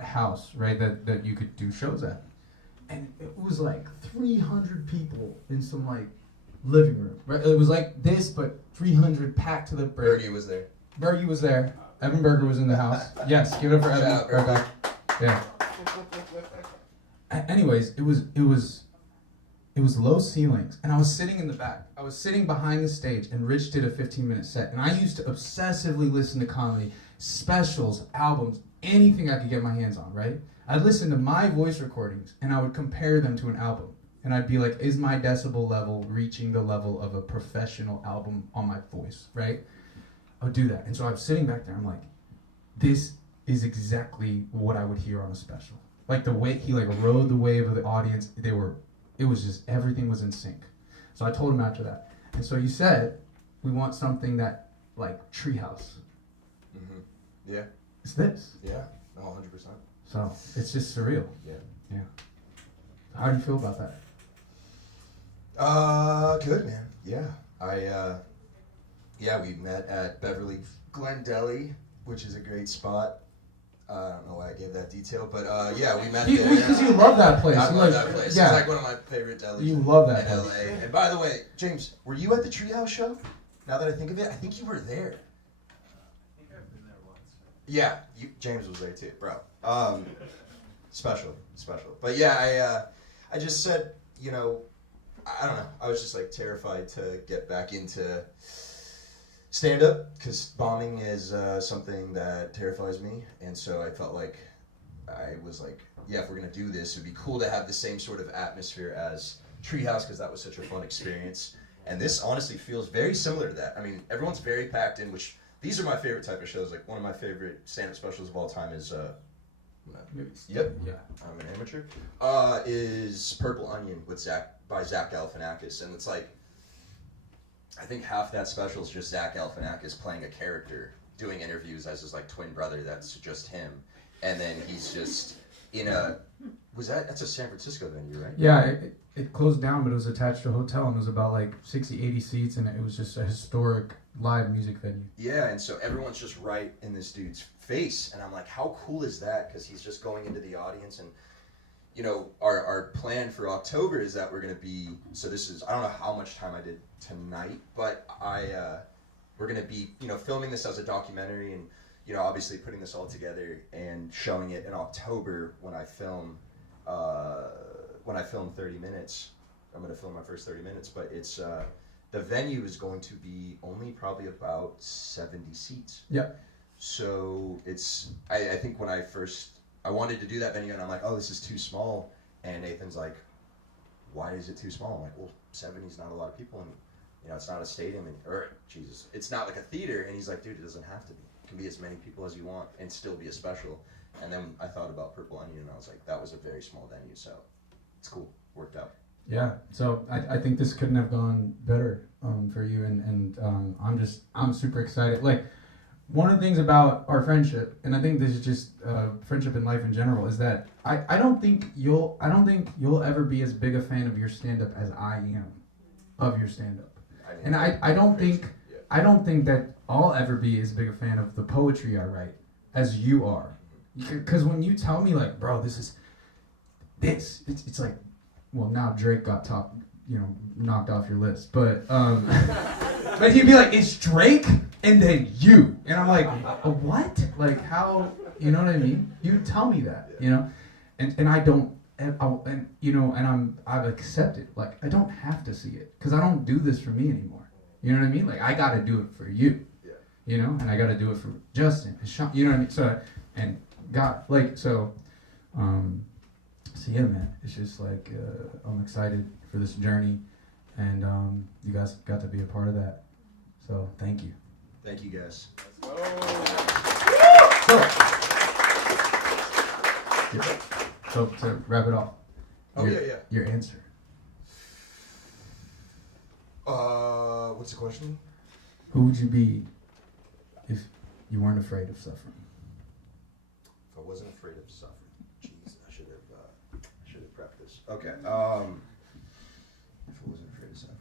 house, right, that you could do shows at. And it was like 300 people in some like living room, right? It was like this, but 300 packed to the brim. Bergie was there. Bergie was there. Evan Berger was in the house. Yes, give it up for Evan. Shout out, Berger. Yeah. Anyways, it was low ceilings, and I was sitting in the back. I was sitting behind the stage, and Rich did a 15-minute set. And I used to obsessively listen to comedy, specials, albums, anything I could get my hands on, right? I'd listen to my voice recordings, and I would compare them to an album. And I'd be like, is my decibel level reaching the level of a professional album on my voice, right? I would do that. And so I was sitting back there, I'm like, this is exactly what I would hear on a special. Like the way he like rode the wave of the audience, they were it was just, everything was in sync. So I told him after that. And so you said, we want something that, like, Treehouse. Mm-hmm. Yeah. It's this. Yeah. No, 100%. So it's just surreal. Yeah. Yeah. How do you feel about that? Good, man. Yeah. We met at Beverly Glen Deli, which is a great spot. I don't know why I gave that detail, but yeah, we met there. Because you love that place. I You love like- that place. Yeah. It's like one of my favorite delis You love that in place. LA. And by the way, James, were you at the Treehouse show? Now that I think of it, I think you were there. I think I've been there once. Yeah, James was there too, bro. Special. But yeah, I just said, you know, I don't know. I was just like terrified to get back into stand-up because bombing is something that terrifies me, and so I felt like I was like, yeah, if we're gonna do this, it'd be cool to have the same sort of atmosphere as Treehouse because that was such a fun experience. And this honestly feels very similar to that. I mean, everyone's very packed in, which these are my favorite type of shows. Like one of my favorite stand-up specials of all time is Yep. Yeah. I'm an amateur. Is Purple Onion with by Zach Galifianakis, and it's like I think half that special is just Zach Galifianakis playing a character, doing interviews as his like twin brother. That's just him, and then he's just in a that's a San Francisco venue, right? Yeah, it closed down, but it was attached to a hotel, and it was about like 60, 80 seats, and it was just a historic live music venue. Yeah, and so everyone's just right in this dude's face, and I'm like, how cool is that? Because he's just going into the audience, and you know, our plan for October is that we're gonna be. So this is, I don't know how much time I did tonight, but we're gonna be, you know, filming this as a documentary, and you know, obviously putting this all together and showing it in October when I film 30 minutes. I'm gonna film my first 30 minutes, but it's the venue is going to be only probably about 70 seats. Yeah. So it's, I think when I wanted to do that venue, and I'm like, oh, this is too small. And Nathan's like, why is it too small? I'm like, well, 70 is not a lot of people, and you know, it's not a stadium, it's not like a theater. And he's like, dude, it doesn't have to be. It can be as many people as you want and still be a special. And then I thought about Purple Onion, and I was like, that was a very small venue, so it's cool, worked out. Yeah, so I think this couldn't have gone better for you, and I'm super excited. Like, one of the things about our friendship, and I think this is just friendship in life in general, is that I don't think you'll ever be as big a fan of your stand-up as I am of your stand-up, and I don't think that I'll ever be as big a fan of the poetry I write as you are, because when you tell me like, bro, it's like. Well, now Drake got knocked off your list, but but he'd be like, it's Drake and then you, and I'm like, what? Like, how? You know what I mean? You tell me that, you know, and I don't, and you know, and I've accepted, like, I don't have to see it because I don't do this for me anymore. You know what I mean? Like, I got to do it for you, you know, and I got to do it for Justin, and Sean, you know what I mean? So, and God, like, so. So yeah, man, it's just like I'm excited for this journey, and you guys got to be a part of that. So thank you. Thank you, guys. So to wrap it off. Yeah. Your answer. What's the question? Who would you be if you weren't afraid of suffering? If I wasn't afraid of suffering. Jeez, I should have prepped this. Okay. If I wasn't afraid of suffering.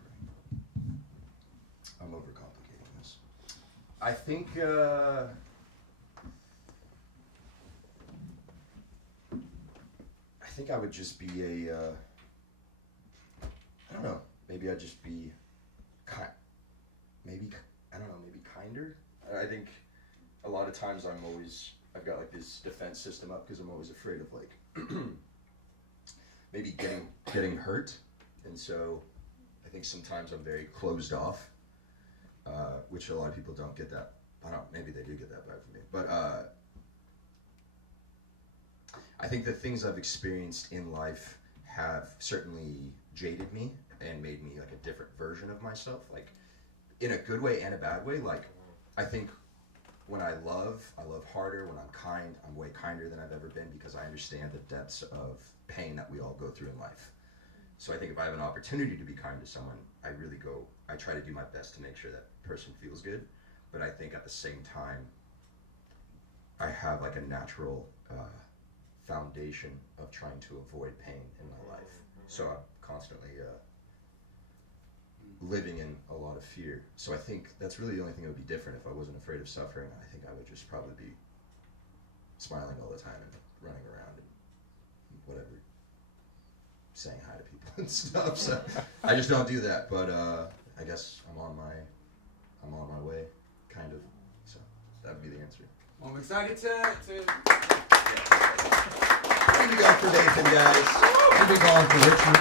I'm overcomplicating this. I think I would just be I don't know, maybe I'd just be maybe kinder. I think a lot of times I've got like this defense system up because I'm always afraid of like maybe getting hurt, and so I think sometimes I'm very closed off, which a lot of people don't get that. I don't know, maybe they do get that vibe from me, but I think the things I've experienced in life have certainly jaded me and made me like a different version of myself, like in a good way and a bad way. Like, I think when I love harder. When I'm kind, I'm way kinder than I've ever been because I understand the depths of pain that we all go through in life. So I think if I have an opportunity to be kind to someone, I try to do my best to make sure that person feels good. But I think at the same time, I have like a natural foundation of trying to avoid pain in my life. So I'm constantly living in a lot of fear. So I think that's really the only thing that would be different. If I wasn't afraid of suffering, I think I would just probably be smiling all the time and running around and whatever, saying hi to people and stuff. So I just don't do that. But I guess I'm on my way, kind of. So that would be the answer. Well, I'm excited to Thank you guys for Nathan, guys. we'll be going for Richmond.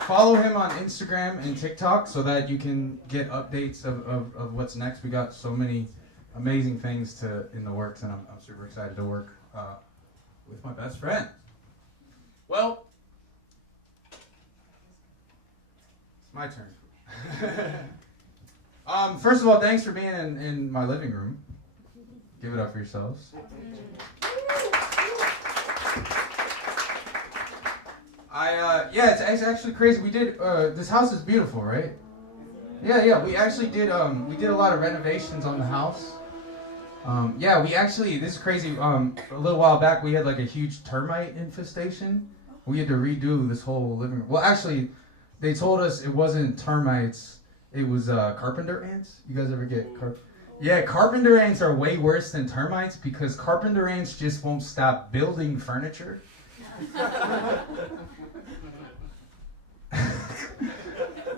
Follow him on Instagram and TikTok so that you can get updates of what's next. We got so many amazing things in the works, and I'm super excited to work with my best friend. Well, it's my turn. First of all, thanks for being in my living room. Give it up for yourselves. It's actually crazy. We did this house is beautiful, right? Yeah. We actually did a lot of renovations on the house. This is crazy. A little while back, we had like a huge termite infestation. We had to redo this whole living room. Well, actually, they told us it wasn't termites. It was carpenter ants. You guys ever get carpenter ants are way worse than termites because carpenter ants just won't stop building furniture.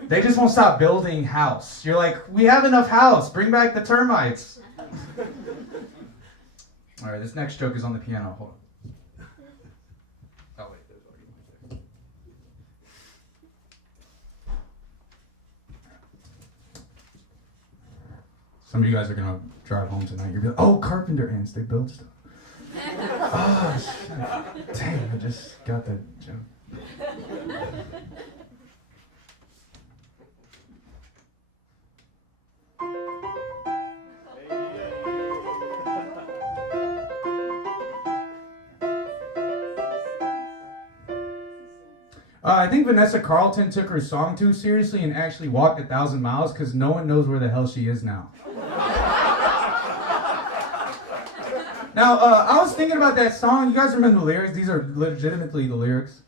They just won't stop building house. You're like, we have enough house. Bring back the termites. All right, this next joke is on the piano. Hold on. Oh wait, there's already one there. Some of you guys are gonna drive home tonight. You're like, oh, carpenter ants, they build stuff. Oh, shit. Dang, I just got that joke. I think Vanessa Carlton took her song too seriously and actually walked 1,000 miles because no one knows where the hell she is now. Now, I was thinking about that song. You guys remember the lyrics? These are legitimately the lyrics.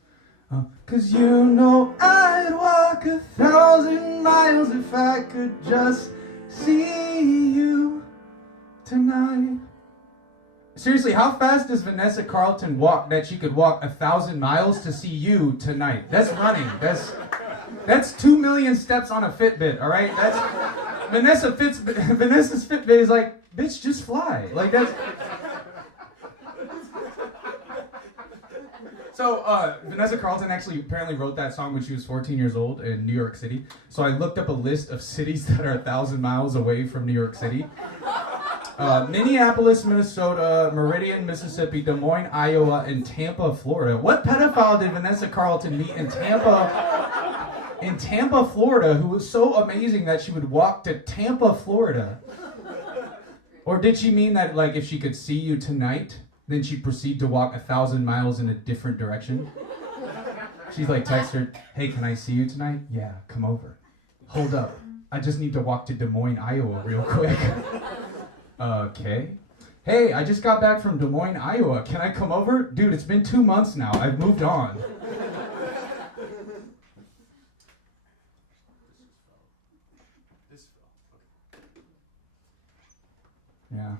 'Cause you know I'd walk 1,000 miles if I could just see you tonight. Seriously, how fast does Vanessa Carlton walk that she could walk 1,000 miles to see you tonight? That's running. That's 2 million steps on a Fitbit, all right? That's Vanessa's Fitbit is like, bitch, just fly. Like that's. So Vanessa Carlton actually apparently wrote that song when she was 14 years old in New York City. So I looked up a list of cities that are 1,000 miles away from New York City. Minneapolis, Minnesota, Meridian, Mississippi, Des Moines, Iowa, and Tampa, Florida. What pedophile did Vanessa Carlton meet in Tampa, Florida, who was so amazing that she would walk to Tampa, Florida? Or did she mean that, like, if she could see you tonight, then she'd proceed to walk 1,000 miles in a different direction? She's like, text her, hey, can I see you tonight? Yeah, come over. Hold up. I just need to walk to Des Moines, Iowa real quick. Okay. Hey, I just got back from Des Moines, Iowa. Can I come over? Dude, it's been 2 months now. I've moved on. Yeah.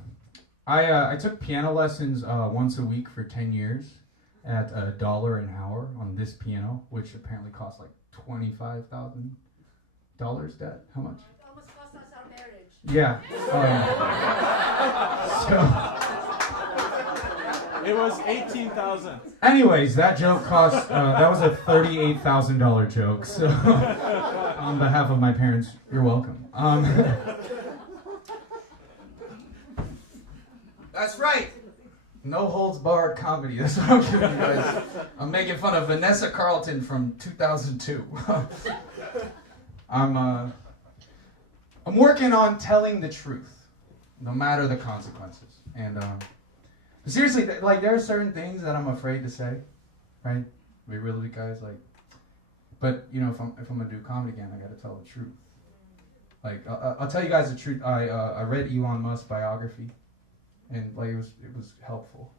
I took piano lessons once a week for 10 years at $1 an hour on this piano, which apparently costs like $25,000. Dad, how much? Almost cost us our marriage. Yeah. It was 18,000. Anyways, that joke cost, that was a $38,000 joke. So, on behalf of my parents, you're welcome. That's right. No holds barred comedy. That's what I'm giving you guys. I'm making fun of Vanessa Carlton from 2002. I'm working on telling the truth, no matter the consequences. And Seriously, like there are certain things that I'm afraid to say, right? We really guys like, but you know, if I'm gonna do comedy again, I gotta tell the truth. Like I'll tell you guys the truth. I read Elon Musk's biography, and like it was helpful.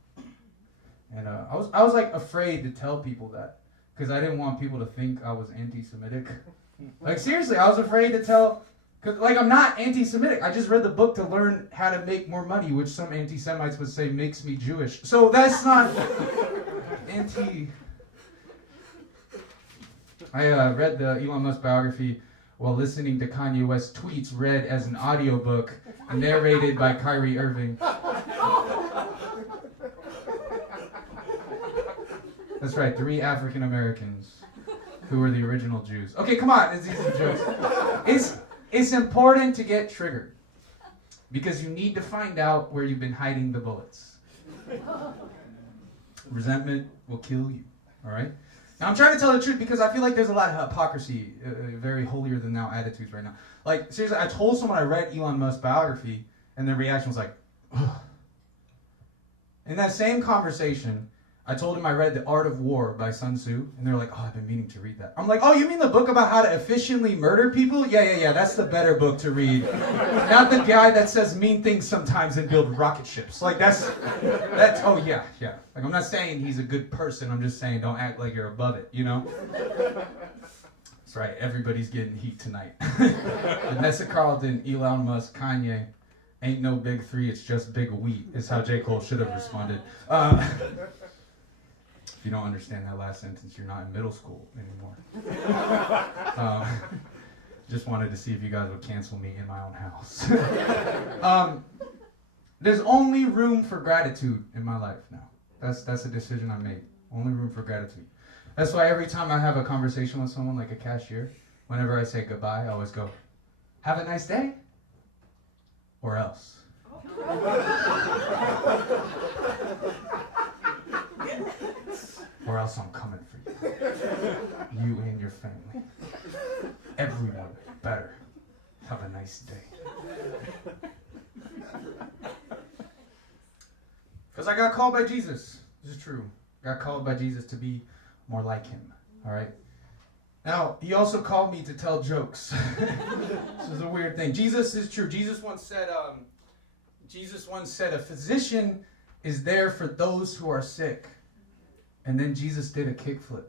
And I was like afraid to tell people that because I didn't want people to think I was anti-Semitic. Like seriously, I was afraid to tell. Cause like I'm not anti-Semitic. I just read the book to learn how to make more money, which some anti-Semites would say makes me Jewish. So that's not anti. I read the Elon Musk biography while listening to Kanye West tweets read as an audiobook narrated by Kyrie Irving. That's right, 3 African Americans who were the original Jews. Okay, come on, it's easy jokes. It's important to get triggered because you need to find out where you've been hiding the bullets. Resentment will kill you, all right? Now, I'm trying to tell the truth because I feel like there's a lot of hypocrisy, very holier-than-thou attitudes right now. Like, seriously, I told someone I read Elon Musk's biography, and their reaction was like, ugh. In that same conversation, I told him I read The Art of War by Sun Tzu, and they're like, oh, I've been meaning to read that. I'm like, oh, you mean the book about how to efficiently murder people? Yeah, that's the better book to read. Not the guy that says mean things sometimes and build rocket ships. Like, that's, oh, yeah. Like, I'm not saying he's a good person, I'm just saying don't act like you're above it, you know? That's right, everybody's getting heat tonight. Vanessa Carlton, Elon Musk, Kanye, ain't no big 3, it's just big wheat, is how J. Cole should have responded. If you don't understand that last sentence, you're not in middle school anymore. Just wanted to see if you guys would cancel me in my own house. There's only room for gratitude in my life now. That's a decision I made. Only room for gratitude. That's why every time I have a conversation with someone like a cashier, whenever I say goodbye, I always go, have a nice day, or else. Or else I'm coming for you. You and your family. Everyone better have a nice day. Because I got called by Jesus. This is true. I got called by Jesus to be more like him. All right? Now, he also called me to tell jokes. This is a weird thing. Jesus is true. Jesus once said, a physician is there for those who are sick. And then Jesus did a kickflip.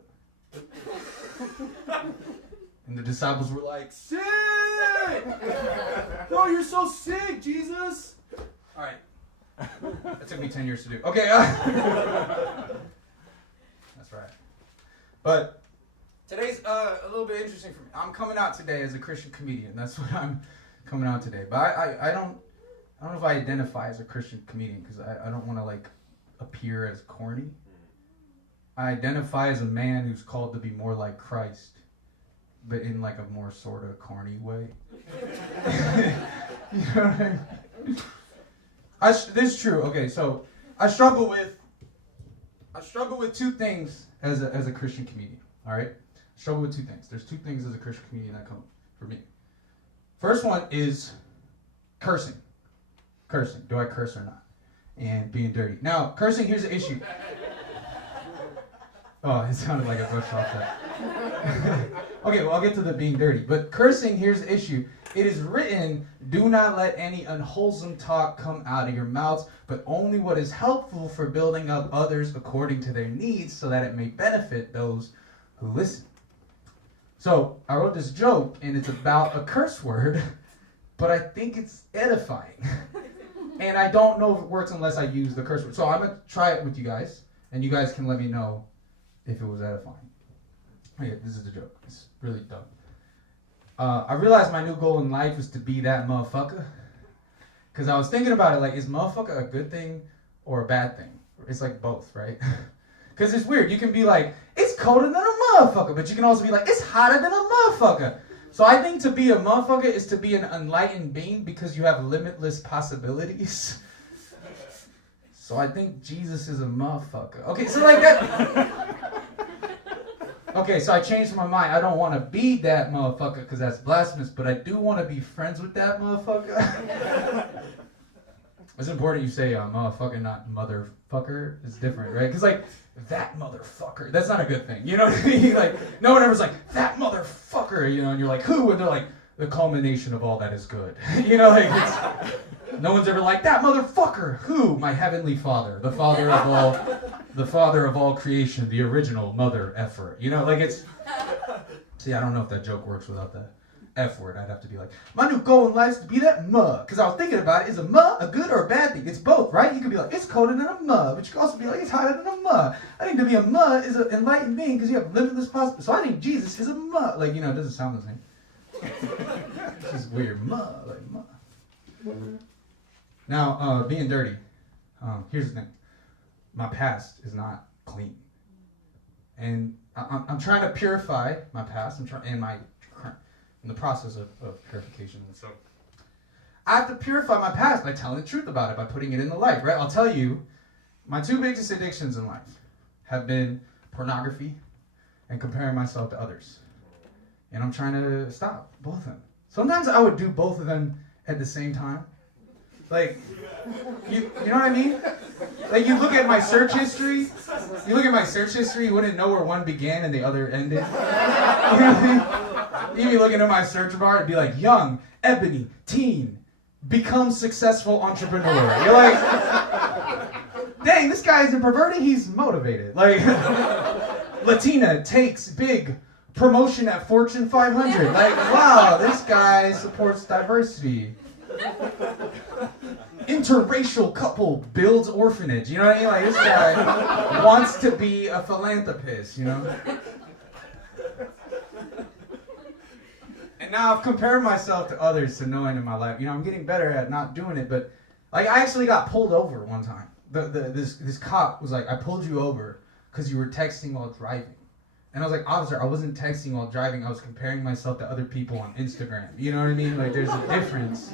And the disciples were like, sick! No, you're so sick, Jesus! All right. That took me 10 years to do. Okay. That's right. But today's a little bit interesting for me. I'm coming out today as a Christian comedian. That's what I'm coming out today. But I don't know if I identify as a Christian comedian because I don't want to like appear as corny. I identify as a man who's called to be more like Christ, but in like a more sort of corny way. You know what I mean? This is true. Okay, so I struggle with 2 things as a Christian comedian. All right, I struggle with 2 things. There's 2 things as a Christian comedian that come for me. First one is cursing. Cursing. Do I curse or not? And being dirty. Now, cursing. Here's the issue. Oh, it sounded like I brushed off that. Okay, well, I'll get to the being dirty. But cursing, here's the issue. It is written, do not let any unwholesome talk come out of your mouths, but only what is helpful for building up others according to their needs, so that it may benefit those who listen. So, I wrote this joke, and it's about a curse word, but I think it's edifying. And I don't know if it works unless I use the curse word. So I'm going to try it with you guys, and you guys can let me know if it was edifying. Okay, this is the joke. It's really dumb. I realized my new goal in life is to be that motherfucker. Because I was thinking about it, like, is motherfucker a good thing or a bad thing? It's like both, right? Because it's weird. You can be like, it's colder than a motherfucker. But you can also be like, it's hotter than a motherfucker. So I think to be a motherfucker is to be an enlightened being because you have limitless possibilities. So I think Jesus is a motherfucker. Okay, so like that... Okay, so I changed my mind. I don't want to be that motherfucker because that's blasphemous, but I do want to be friends with that motherfucker. It's important you say motherfucker, not motherfucker. It's different, right? Because like that motherfucker, that's not a good thing. You know what I mean? Like no one ever's like that motherfucker, you know, and you're like who? And they're like the culmination of all that is good. You know, like no one's ever like that motherfucker. Who? My heavenly Father, the Father of all creation, the original mother effer. You know, like it's. See, I don't know if that joke works without the F word. I'd have to be like, my new goal in life is to be that muh. Because I was thinking about it, is a muh a good or a bad thing? It's both, right? You could be like, it's colder than a muh, but you could also be like, it's hotter than a muh. I think to be a muh is an enlightened being because you have limitless possibilities. So I think Jesus is a muh. Like, you know, it doesn't sound the same. This is weird. Muh, like muh. Now, being dirty. Here's the thing. My past is not clean. And I'm trying to purify my past. In the process of purification. And so I have to purify my past by telling the truth about it, by putting it in the light, right? I'll tell you, my two biggest addictions in life have been pornography and comparing myself to others. And I'm trying to stop both of them. Sometimes I would do both of them at the same time. Like, you know what I mean? Like, you look at my search history, you wouldn't know where one began and the other ended. You know what I mean? You'd be looking at my search bar, it'd be like, young, ebony, teen, become successful entrepreneur. You're like, dang, this guy isn't perverted, he's motivated. Like, Latina takes big promotion at Fortune 500. Like, wow, this guy supports diversity. Interracial couple builds orphanage. You know what I mean? Like, this guy wants to be a philanthropist, you know? And now I've compared myself to others to knowing in my life. You know, I'm getting better at not doing it, but like I actually got pulled over one time. This cop was like, I pulled you over because you were texting while driving. And I was like, officer, I wasn't texting while driving. I was comparing myself to other people on Instagram. You know what I mean? Like, there's a difference.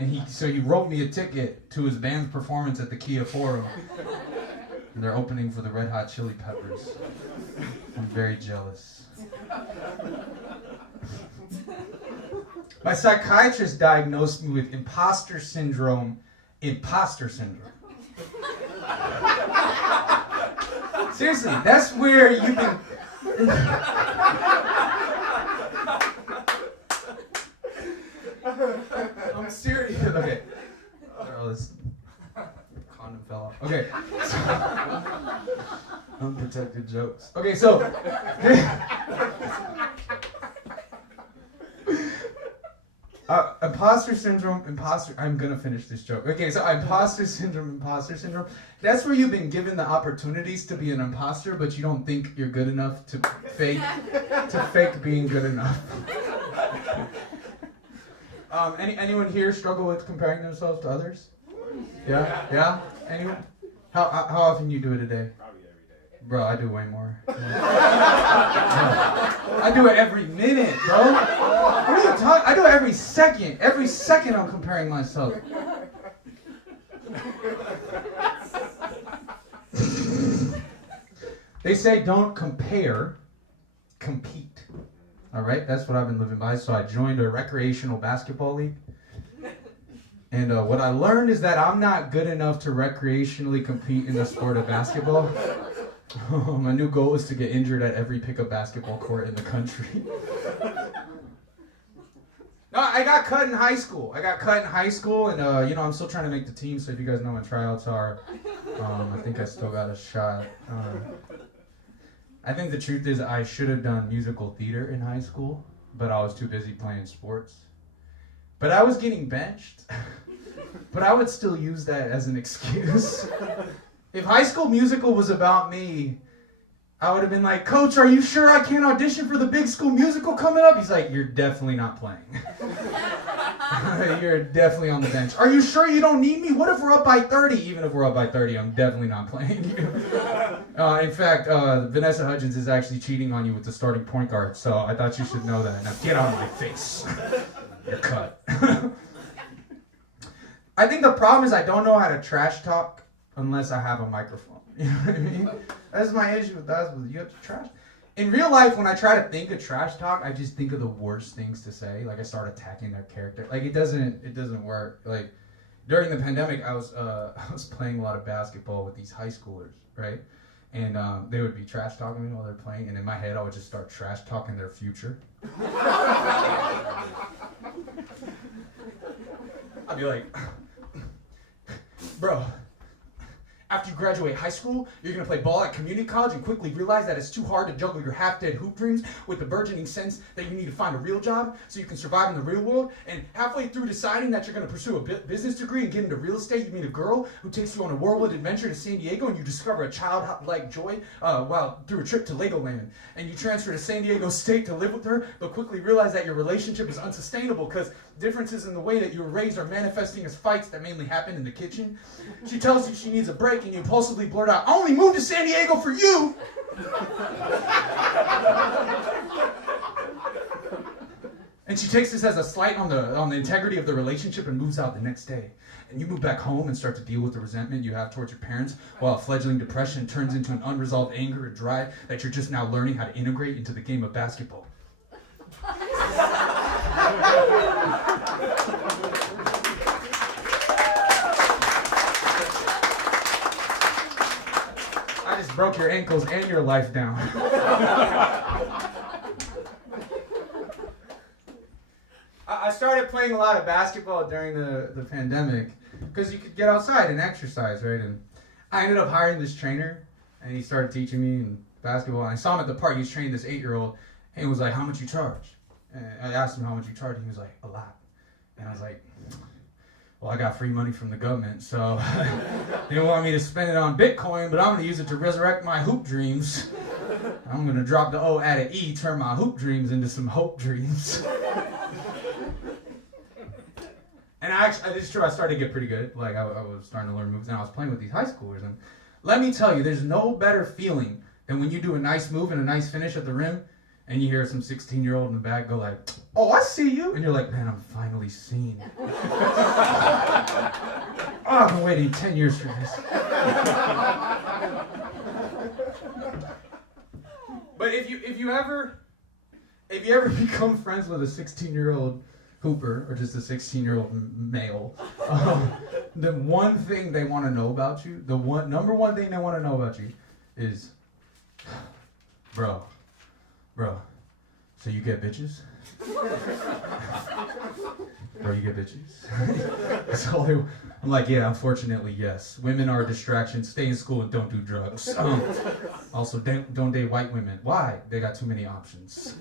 And he wrote me a ticket to his band's performance at the Kia Forum. And they're opening for the Red Hot Chili Peppers. I'm very jealous. My psychiatrist diagnosed me with imposter syndrome. Seriously, that's where you can... I'm serious. Okay. Oh, this condom fell off. Okay. Unprotected jokes. Okay, so... imposter syndrome, I'm gonna finish this joke. Okay, so imposter syndrome. That's where you've been given the opportunities to be an imposter, but you don't think you're good enough to fake being good enough. Anyone here struggle with comparing themselves to others? Yeah? Anyone? How often you do it a day? Probably every day. Bro, I do way more. I do it every minute, bro. What are you talking? I do it every second. Every second I'm comparing myself. They say don't compare, compete. All right, that's what I've been living by. So I joined a recreational basketball league. And what I learned is that I'm not good enough to recreationally compete in the sport of basketball. My new goal is to get injured at every pickup basketball court in the country. No, I got cut in high school. And I'm still trying to make the team. So if you guys know when tryouts are, I think I still got a shot. I think the truth is I should have done musical theater in high school, but I was too busy playing sports. But I was getting benched. But I would still use that as an excuse. If High School Musical was about me, I would have been like, Coach, are you sure I can't audition for the Big School Musical coming up? He's like, you're definitely not playing. You're definitely on the bench. Are you sure you don't need me? What if we're up by 30? Even if we're up by 30, I'm definitely not playing. In fact, Vanessa Hudgens is actually cheating on you with the starting point guard, so I thought you should know that. Now get out of my face. You're cut. I think the problem is I don't know how to trash talk unless I have a microphone. You know what I mean? That's my issue with that. You have to trash. In real life, when I try to think of trash talk, I just think of the worst things to say. Like I start attacking their character. Like it doesn't work. Like during the pandemic, I was playing a lot of basketball with these high schoolers, right? And they would be trash talking me while they're playing, and in my head, I would just start trash talking their future. I'd be like, bro, after you graduate high school, you're going to play ball at community college and quickly realize that it's too hard to juggle your half-dead hoop dreams with the burgeoning sense that you need to find a real job so you can survive in the real world. And halfway through deciding that you're going to pursue a business degree and get into real estate, you meet a girl who takes you on a whirlwind adventure to San Diego, and you discover a childlike joy through a trip to Legoland. And you transfer to San Diego State to live with her, but quickly realize that your relationship is unsustainable because differences in the way that you were raised are manifesting as fights that mainly happen in the kitchen. She tells you she needs a break, and you impulsively blurt out, "I only moved to San Diego for you!" And she takes this as a slight on the integrity of the relationship and moves out the next day. And you move back home and start to deal with the resentment you have towards your parents, while a fledgling depression turns into an unresolved anger and drive that you're just now learning how to integrate into the game of basketball. I just broke your ankles and your life down. I started playing a lot of basketball during the pandemic because you could get outside and exercise, right? And I ended up hiring this trainer, and he started teaching me basketball. And I saw him at the park. He was training this 8-year-old, and he was like, "How much you charge?" And I asked him how much you charge, and he was like, "A lot." And I was like, "Well, I got free money from the government, so they didn't want me to spend it on Bitcoin, but I'm going to use it to resurrect my hoop dreams. I'm going to drop the O, add an E, turn my hoop dreams into some hope dreams." And it's true, I started to get pretty good. Like, I was starting to learn moves, and I was playing with these high schoolers. And let me tell you, there's no better feeling than when you do a nice move and a nice finish at the rim, and you hear some 16-year-old in the back go like, "Oh, I see you." And you're like, "Man, I'm finally seen." Oh, I've been waiting 10 years for this. But if you ever become friends with a 16-year-old hooper, or just a 16-year-old male, the one thing they want to know about you, number one thing they want to know about you is, bro, so you get bitches? Bro, you get bitches? So I'm like, yeah, unfortunately, yes. Women are a distraction. Stay in school and don't do drugs. Also, don't date white women. Why? They got too many options.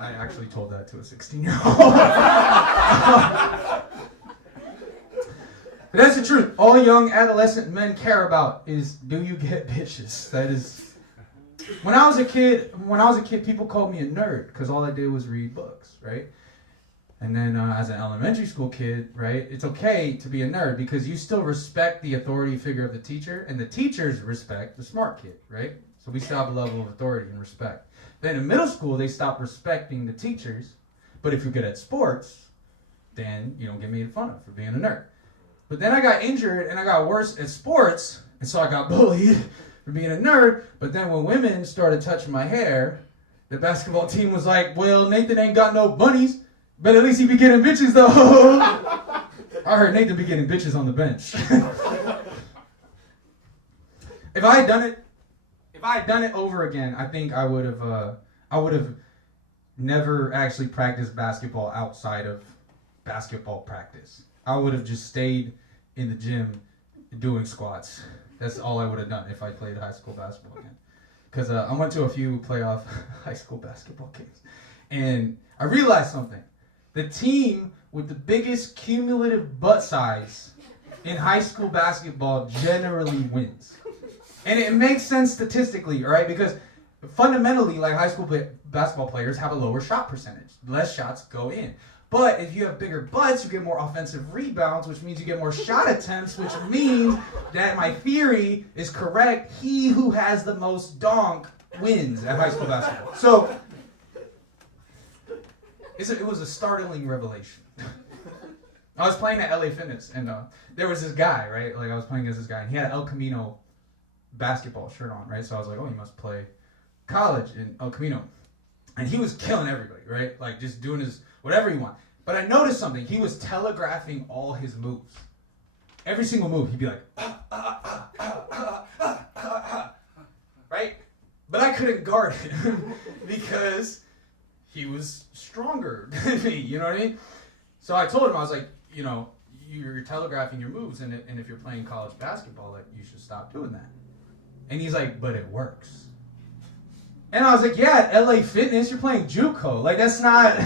I actually told that to a 16-year-old. But that's the truth. All young adolescent men care about is, do you get bitches? That is. When I was a kid, people called me a nerd because all I did was read books, right? And then as an elementary school kid, right, it's okay to be a nerd because you still respect the authority figure of the teacher, and the teachers respect the smart kid, right? So we still have a level of authority and respect. Then in middle school, they stop respecting the teachers, but if you're good at sports, then you don't get made fun of for being a nerd. But then I got injured and I got worse at sports, and so I got bullied for being a nerd. But then when women started touching my hair, the basketball team was like, "Well, Nathan ain't got no bunnies, but at least he be getting bitches though." I heard Nathan be getting bitches on the bench. If I had done it over again, I think I would have never actually practiced basketball outside of basketball practice. I would have just stayed in the gym doing squats. That's all I would have done if I played high school basketball again. Because I went to a few playoff high school basketball games, and I realized something. The team with the biggest cumulative butt size in high school basketball generally wins. And it makes sense statistically, all right? Because fundamentally, like, high school basketball players have a lower shot percentage. Less shots go in. But if you have bigger butts, you get more offensive rebounds, which means you get more shot attempts, which means that my theory is correct. He who has the most donk wins at high school basketball. So it was a startling revelation. I was playing at LA Fitness, and there was this guy, right? Like, I was playing against this guy, and he had an El Camino basketball shirt on, right? So I was like, oh, he must play college in El Camino. And he was killing everybody, right? Like, just doing his whatever he wanted. But I noticed something. He was telegraphing all his moves. Every single move, he'd be like, right? But I couldn't guard him because he was stronger than me, you know what I mean? So I told him, I was like, you're telegraphing your moves, and if you're playing college basketball, like, you should stop doing that. And he's like, but it works. And I was like, yeah, at LA Fitness, you're playing JUCO. Like, that's not,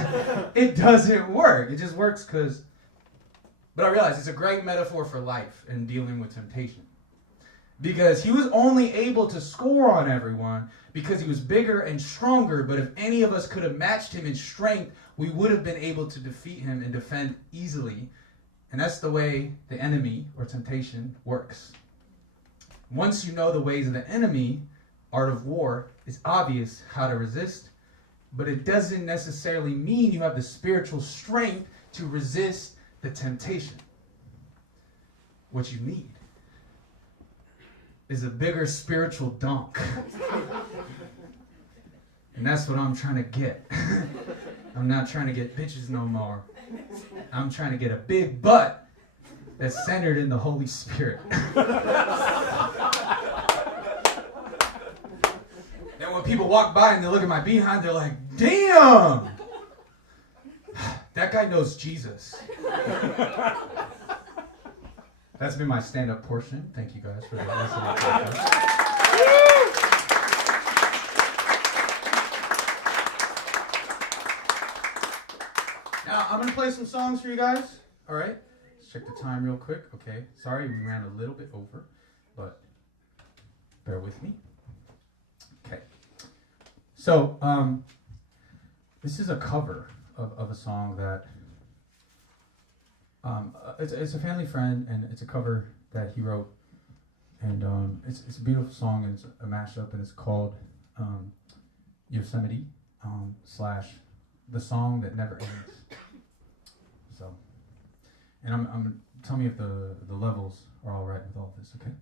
it doesn't work. It just works because, but I realized it's a great metaphor for life and dealing with temptation. Because he was only able to score on everyone because he was bigger and stronger, but if any of us could have matched him in strength, we would have been able to defeat him and defend easily. And that's the way the enemy, or temptation, works. Once you know the ways of the enemy, art of war, it's obvious how to resist, but it doesn't necessarily mean you have the spiritual strength to resist the temptation. What you need is a bigger spiritual dunk. And that's what I'm trying to get. I'm not trying to get bitches no more. I'm trying to get a big butt that's centered in the Holy Spirit. Then when people walk by and they look at my behind, they're like, damn! That guy knows Jesus. That's been my stand-up portion. Thank you guys for listening. Now, I'm going to play some songs for you guys. All right? Let's check the time real quick. Okay. Sorry, we ran a little bit over, but bear with me. Okay. So, this is a cover of a song that it's a family friend, and it's a cover that he wrote, and it's a beautiful song, and it's a mashup, and it's called Yosemite / The Song That Never Ends. So, and I'm tell me if the levels are all right with all this, okay?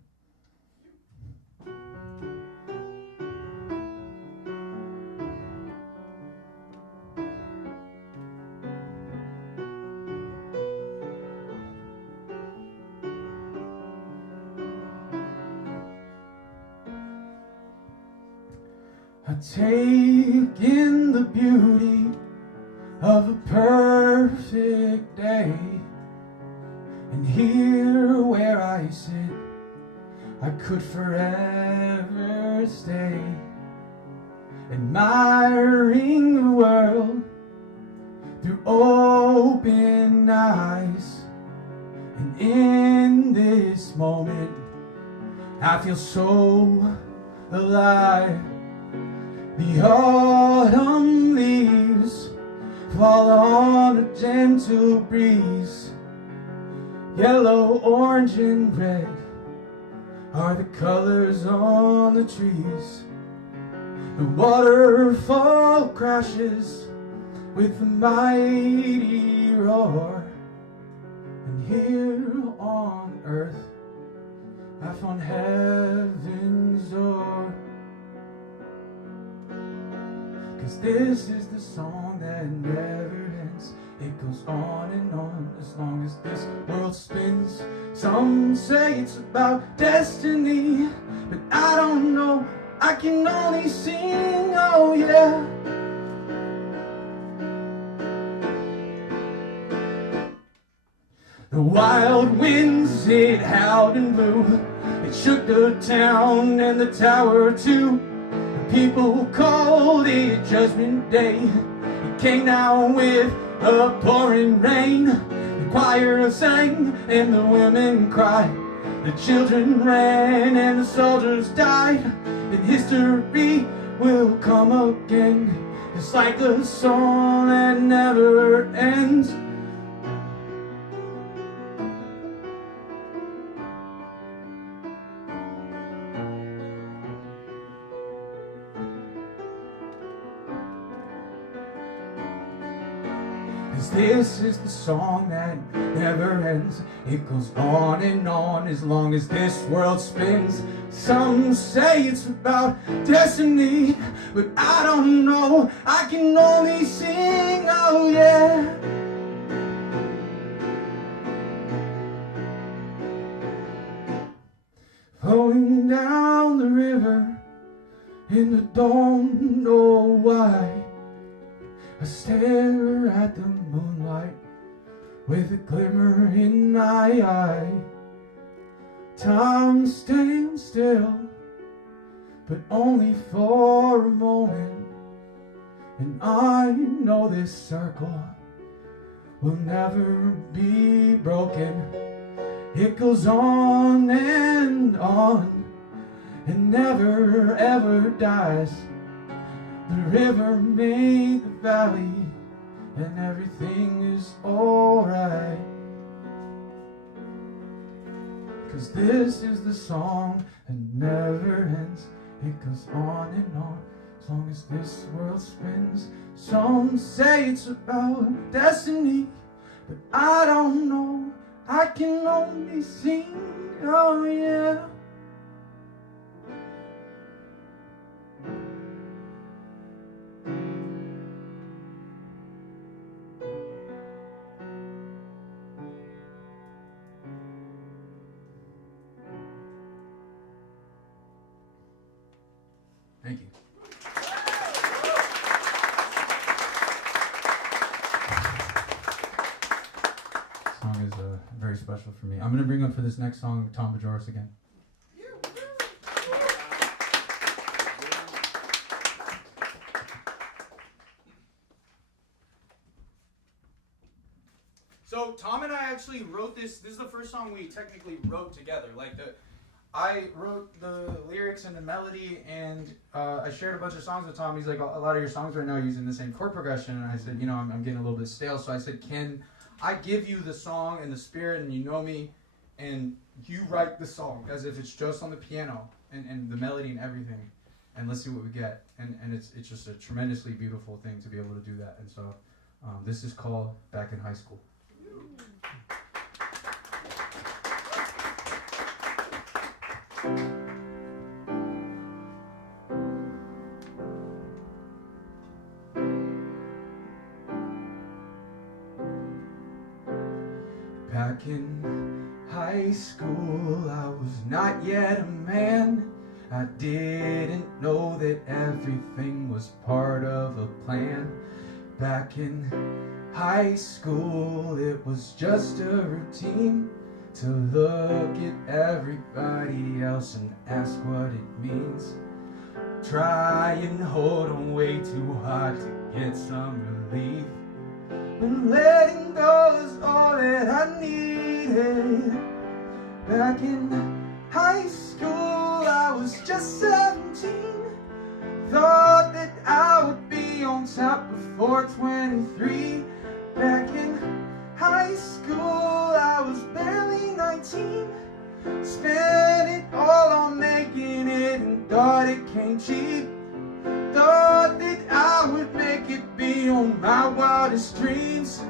I take in the beauty of a perfect day, and here where I sit, I could forever stay, admiring the world through open eyes. And in this moment, I feel so alive. The autumn leaves fall on a gentle breeze. Yellow, orange, and red are the colors on the trees. The waterfall crashes with a mighty roar. And here on earth I found heaven's door. 'Cause this is the song that never ends. It goes on and on as long as this world spins. Some say it's about destiny, but I don't know, I can only sing, oh yeah. The wild winds, it howled and blew. It shook the town and the tower too. People called it Judgment Day. It came down with a pouring rain. The choir sang and the women cried. The children ran and the soldiers died. And history will come again, just like the song that never ends. This is the song that never ends. It goes on and on as long as this world spins. Some say it's about destiny, but I don't know, I can only sing, oh yeah. flowing down the river, and I don't know why. I stare at the moonlight with a glimmer in my eye. Time stands still, but only for a moment. And I know this circle will never be broken. It goes on and never ever dies. The river made the valley, and everything is alright. 'Cause this is the song that never ends. It goes on and on as long as this world spins. Some say it's about destiny, but I don't know. I can only sing, oh yeah. Thank you. This song is very special for me. I'm going to bring up for this next song Tom Bajoris again. So Tom and I actually wrote this. This is the first song we technically wrote together. I wrote the lyrics and the melody, and I shared a bunch of songs with Tom. He's like, a lot of your songs right now are using the same chord progression. And I said, I'm getting a little bit stale. So I said, can I give you the song and the spirit, and you know me, and you write the song as if it's just on the piano and the melody and everything, and let's see what we get. And it's just a tremendously beautiful thing to be able to do that. And so this is called Back in High School. Back in high school, I was not yet a man. I didn't know that everything was part of a plan. Back in high school, it was just a routine to look at everybody else and ask what it means. Try and hold on way too hard to get some relief. When letting go is all that I needed. Back in high school, I was just 17. Thought that I would be on top before 23. Back in high school, I was barely 19. Spent it all on making it and thought it came cheap. Thought that I would make it beyond my wildest dreams,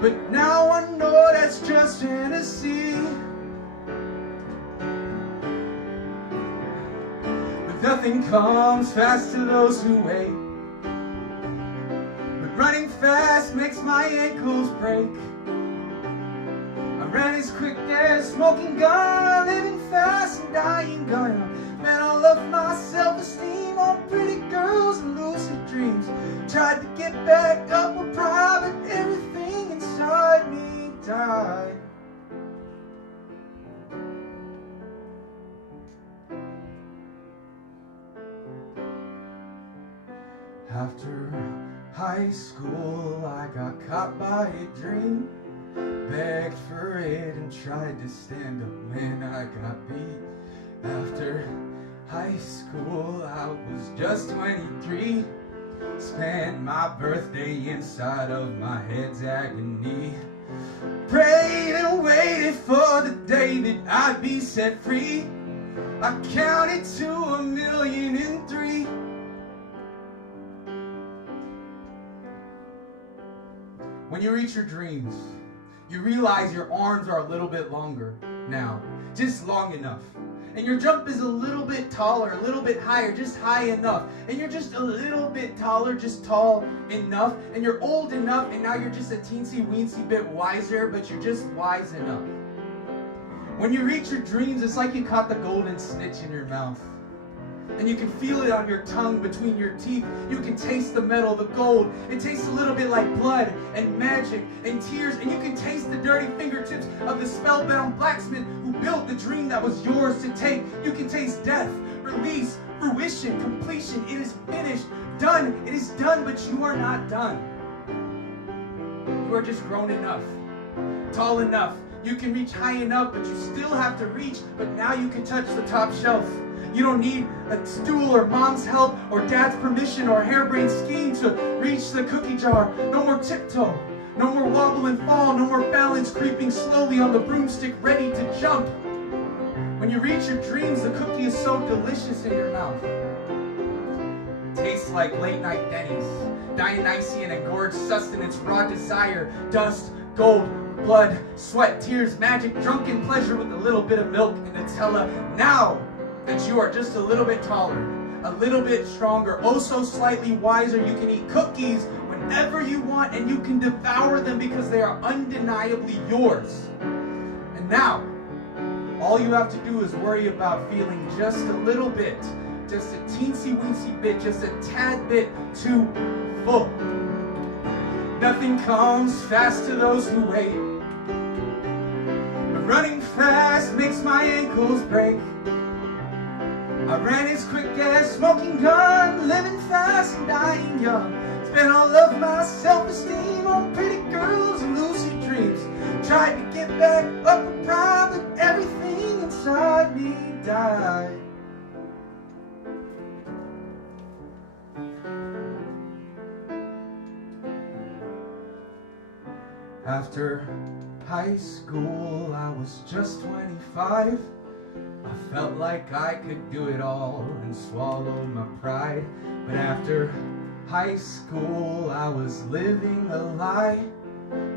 but now I know that's just fantasy. But nothing comes fast to those who wait. But running fast makes my ankles break. I ran as quick as smoking gun, living fast and dying young. Man, I love my self-esteem on pretty girls and lucid dreams. Tried to get back up with pride, but everything inside me died. After high school, I got caught by a dream. Begged for it and tried to stand up, man, I got beat. After high school, I was just 23. Spent my birthday inside of my head's agony. Prayed and waited for the day that I'd be set free. I counted to 1,000,003. When you reach your dreams, you realize your arms are a little bit longer now, just long enough. And your jump is a little bit taller, a little bit higher, just high enough. And you're just a little bit taller, just tall enough. And you're old enough, and now you're just a teensy weensy bit wiser, but you're just wise enough. When you reach your dreams, it's like you caught the golden snitch in your mouth. And you can feel it on your tongue, between your teeth. You can taste the metal, the gold. It tastes a little bit like blood and magic and tears. And you can taste the dirty fingertips of the spellbound blacksmith who built the dream that was yours to take. You can taste death, release, fruition, completion. It is finished, done. It is done, but you are not done. You are just grown enough, tall enough. You can reach high enough, but you still have to reach. But now you can touch the top shelf. You don't need a stool or mom's help or dad's permission or a harebrained scheme to reach the cookie jar. No more tiptoe, no more wobble and fall, no more balance creeping slowly on the broomstick ready to jump. When you reach your dreams, the cookie is so delicious in your mouth. Tastes like late night Denny's, Dionysian and gorge sustenance, raw desire, dust, gold, blood, sweat, tears, magic, drunken pleasure with a little bit of milk and Nutella. Now that you are just a little bit taller, a little bit stronger, oh so slightly wiser, you can eat cookies whenever you want and you can devour them because they are undeniably yours. And now, all you have to do is worry about feeling just a little bit, just a teensy-weensy bit, just a tad bit too full. Nothing comes fast to those who wait. But running fast makes my ankles break. I ran as quick as smoking gun, living fast and dying young. Spent all of my self-esteem on pretty girls and lucid dreams. Tried to get back up with pride, but everything inside me died. After high school, I was just 25. I felt like I could do it all and swallow my pride. But after high school, I was living a lie.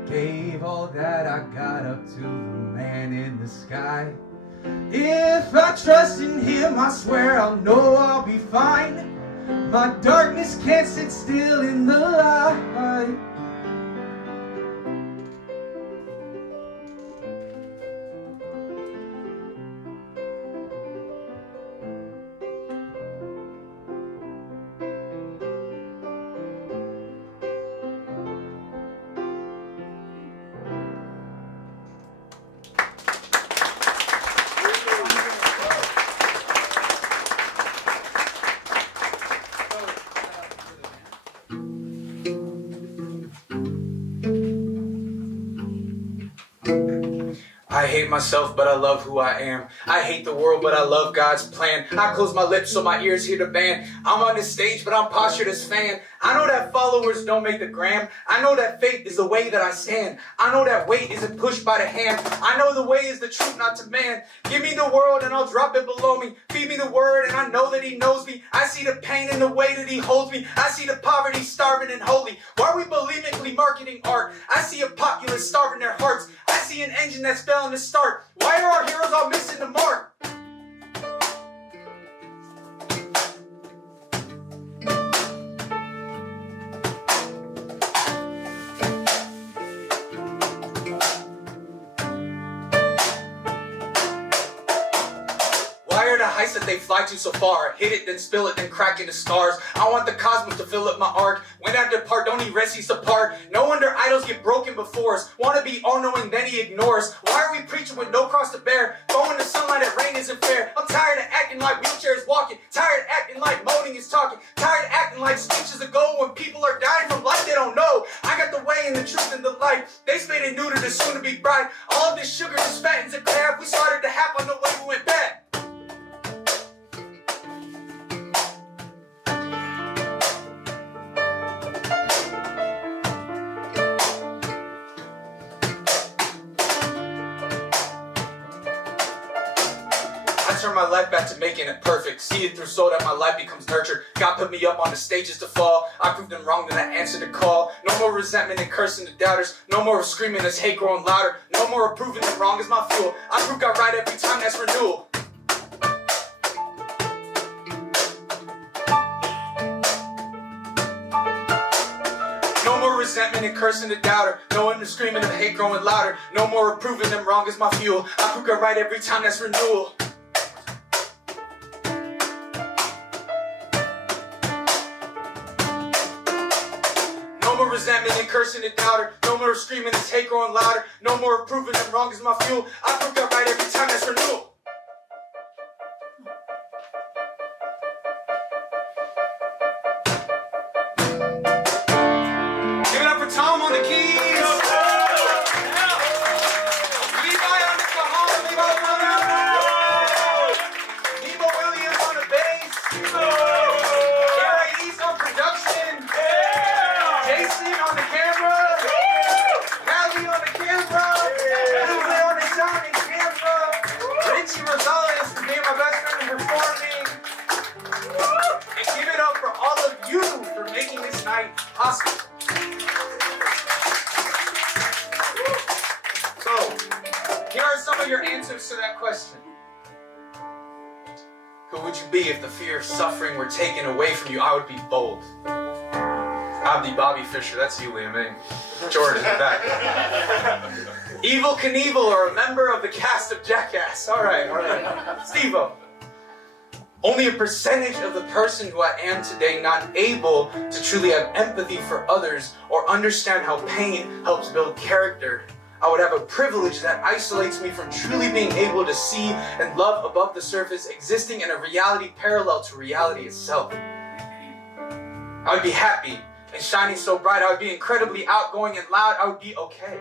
Gave all that I got up to the man in the sky. If I trust in him, I swear I'll know I'll be fine. My darkness can't sit still in the light. I hate myself, but I love who I am. I hate the world, but I love God's plan. I close my lips so my ears hear the band. I'm on this stage, but I'm postured as fan. I know that followers don't make the gram. I know that fate is the way that I stand. I know that weight isn't pushed by the hand. I know the way is the truth, not to man. Give me the world and I'll drop it below me. Feed me the word and I know that he knows me. I see the pain in the way that he holds me. I see the poverty starving and holy. Why are we bulimically marketing art? I see a populace starving their hearts. I see an engine that's failing to start. Why are our heroes all missing the mark? Heights that they fly to so far. Hit it, then spill it, then crack into stars. I want the cosmos to fill up my arc. When I depart, don't he rest, he's apart. No wonder idols get broken before us. Wanna be all-knowing, then he ignores. Why are we preaching with no cross to bear? Going to sunlight at rain isn't fair. I'm tired of acting like wheelchairs walking. Tired of acting like moaning is talking. Tired of acting like stitches ago when people are dying from life they don't know. I got the way and the truth and the light. They spayed and neutered the soon to be bright. All of this sugar just fattens a calf. We slaughtered the half on the way we went back. Turn my life back to making it perfect. See it through so that my life becomes nurtured. God put me up on the stages to fall. I proved them wrong, then I answered the call. No more resentment and cursing the doubters. No more screaming as hate growing louder. No more approving them wrong as my fuel. I prove God right every time, that's renewal. No more resentment resentment and cursing the doubter. No one is screaming of hate growing louder. No more approving them wrong is my fuel. I prove it right every time, that's renewal. No more resentment and cursing the doubter. No more screaming this hate growing louder. No more approving them wrong is my fuel. I prove it right every time, that's renewal. Give it up for Tom on the keys. Levi on the cajon. Levi on the Nemo Williams on the bass. Gary East on production. Jason on the camera. Callie on the camera. Lupe on the sound and camera. Richie Rosales for being my best friend and performing. And give it up for all of you for making this night possible. So, here are some of your answers to that question. Who would you be if the fear of suffering were taken away from you? I would be bold. I'd be Bobby Fischer. That's you, Liam. Jordan in the back. Evil Knievel or a member of the cast of Jackass. All right. Steve-O. Only a percentage of the person who I am today not able to truly have empathy for others or understand how pain helps build character. I would have a privilege that isolates me from truly being able to see and love above the surface, existing in a reality parallel to reality itself. I would be happy and shining so bright. I would be incredibly outgoing and loud. I would be okay.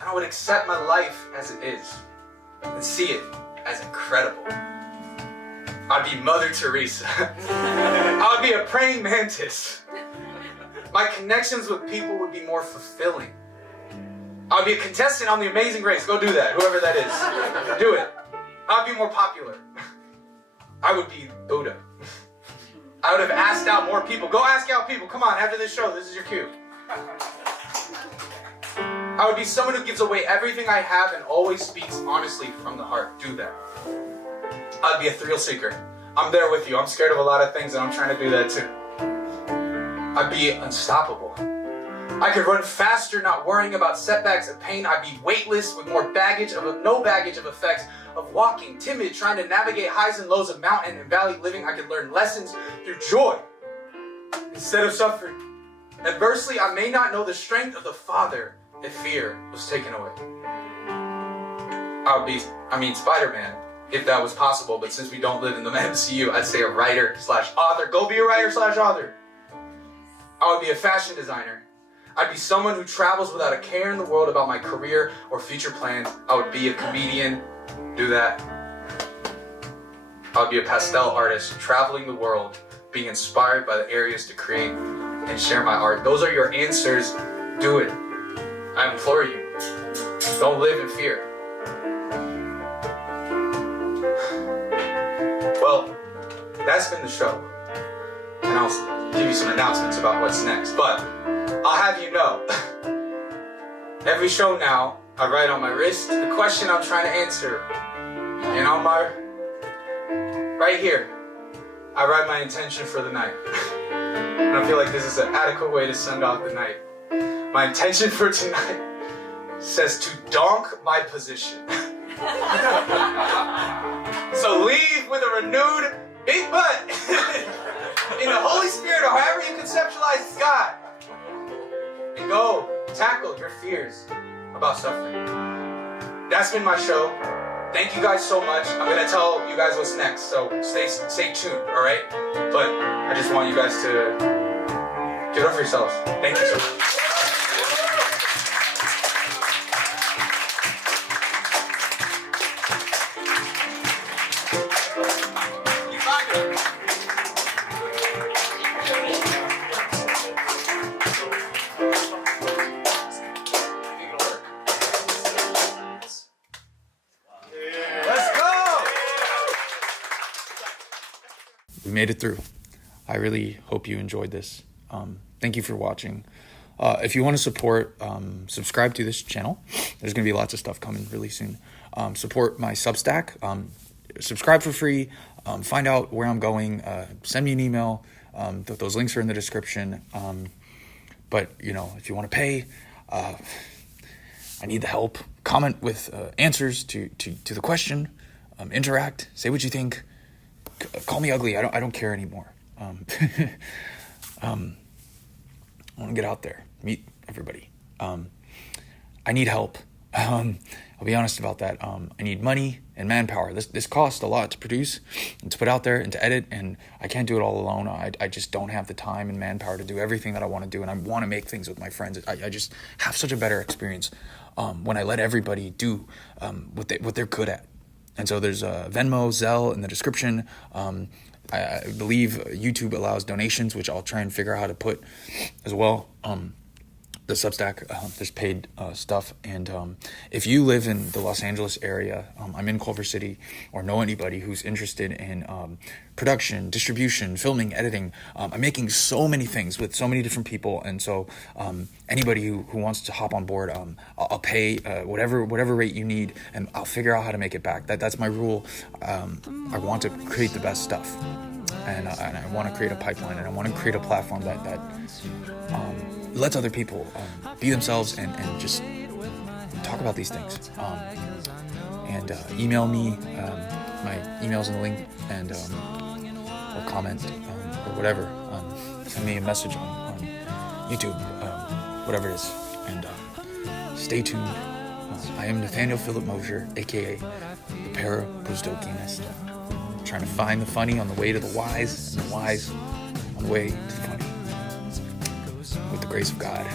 And I would accept my life as it is and see it as incredible. I'd be Mother Teresa. I would be a praying mantis. My connections with people would be more fulfilling. I would be a contestant on The Amazing Race. Go do that, whoever that is. Do it. I would be more popular. I would be Buddha. I would have asked out more people. Go ask out people. Come on, after this show, this is your cue. I would be someone who gives away everything I have and always speaks honestly from the heart. Do that. I'd be a thrill seeker. I'm there with you. I'm scared of a lot of things and I'm trying to do that too. I'd be unstoppable. I could run faster, not worrying about setbacks and pain. I'd be weightless with no baggage of effects of walking, timid, trying to navigate highs and lows of mountain and valley living. I could learn lessons through joy instead of suffering. Adversely, I may not know the strength of the Father if fear was taken away. Spider-Man, if that was possible, but since we don't live in the MCU, I'd say a writer/author. Go be a writer/author. I would be a fashion designer. I'd be someone who travels without a care in the world about my career or future plans. I would be a comedian. Do that. I would be a pastel artist, traveling the world, being inspired by the areas to create and share my art. Those are your answers. Do it. I implore you. Don't live in fear. Well, that's been the show. And I'll give you some announcements about what's next. But I'll have you know, every show now, I write on my wrist the question I'm trying to answer. And on my, right here, I write my intention for the night. And I feel like this is an adequate way to send off the night. My intention for tonight says to donk my position. So leave with a renewed big butt in the Holy Spirit or however you conceptualize God. And go tackle your fears about suffering. That's been my show. Thank you guys so much. I'm gonna tell you guys what's next, so stay tuned, all right? But I just want you guys to give it up for yourselves. Thank you so much. We made it through. I really hope you enjoyed this. Thank you for watching. If you want to support, subscribe to this channel. There's going to be lots of stuff coming really soon. Support my Substack. Subscribe for free. Find out where I'm going. Send me an email. Those links are in the description. But if you want to pay, I need the help. Comment with answers to the question. Interact. Say what you think. Call me ugly. I don't care anymore. I want to get out there, meet everybody. I need help. I'll be honest about that. I need money and manpower. This costs a lot to produce and to put out there and to edit, and I can't do it all alone. I just don't have the time and manpower to do everything that I want to do, and I want to make things with my friends. I just have such a better experience when I let everybody do what they're good at. And so there's Venmo, Zelle in the description. I believe YouTube allows donations, which I'll try and figure out how to put as well. The Substack, there's paid stuff. And if you live in the Los Angeles area, I'm in Culver City, or know anybody who's interested in production, distribution, filming, editing, I'm making so many things with so many different people. And so anybody who wants to hop on board, I'll pay whatever rate you need, and I'll figure out how to make it back. That's my rule. I want to create the best stuff. And I want to create a pipeline, and I want to create a platform that lets other people be themselves and just talk about these things. And email me, my email's in the link, and or comment or whatever. Send me a message on YouTube, whatever it is. And stay tuned. I am Nathanael Philip Mosher, aka the Para-Postdokianist. Trying to find the funny on the way to the wise, and the wise on the way to the funny. With the grace of God.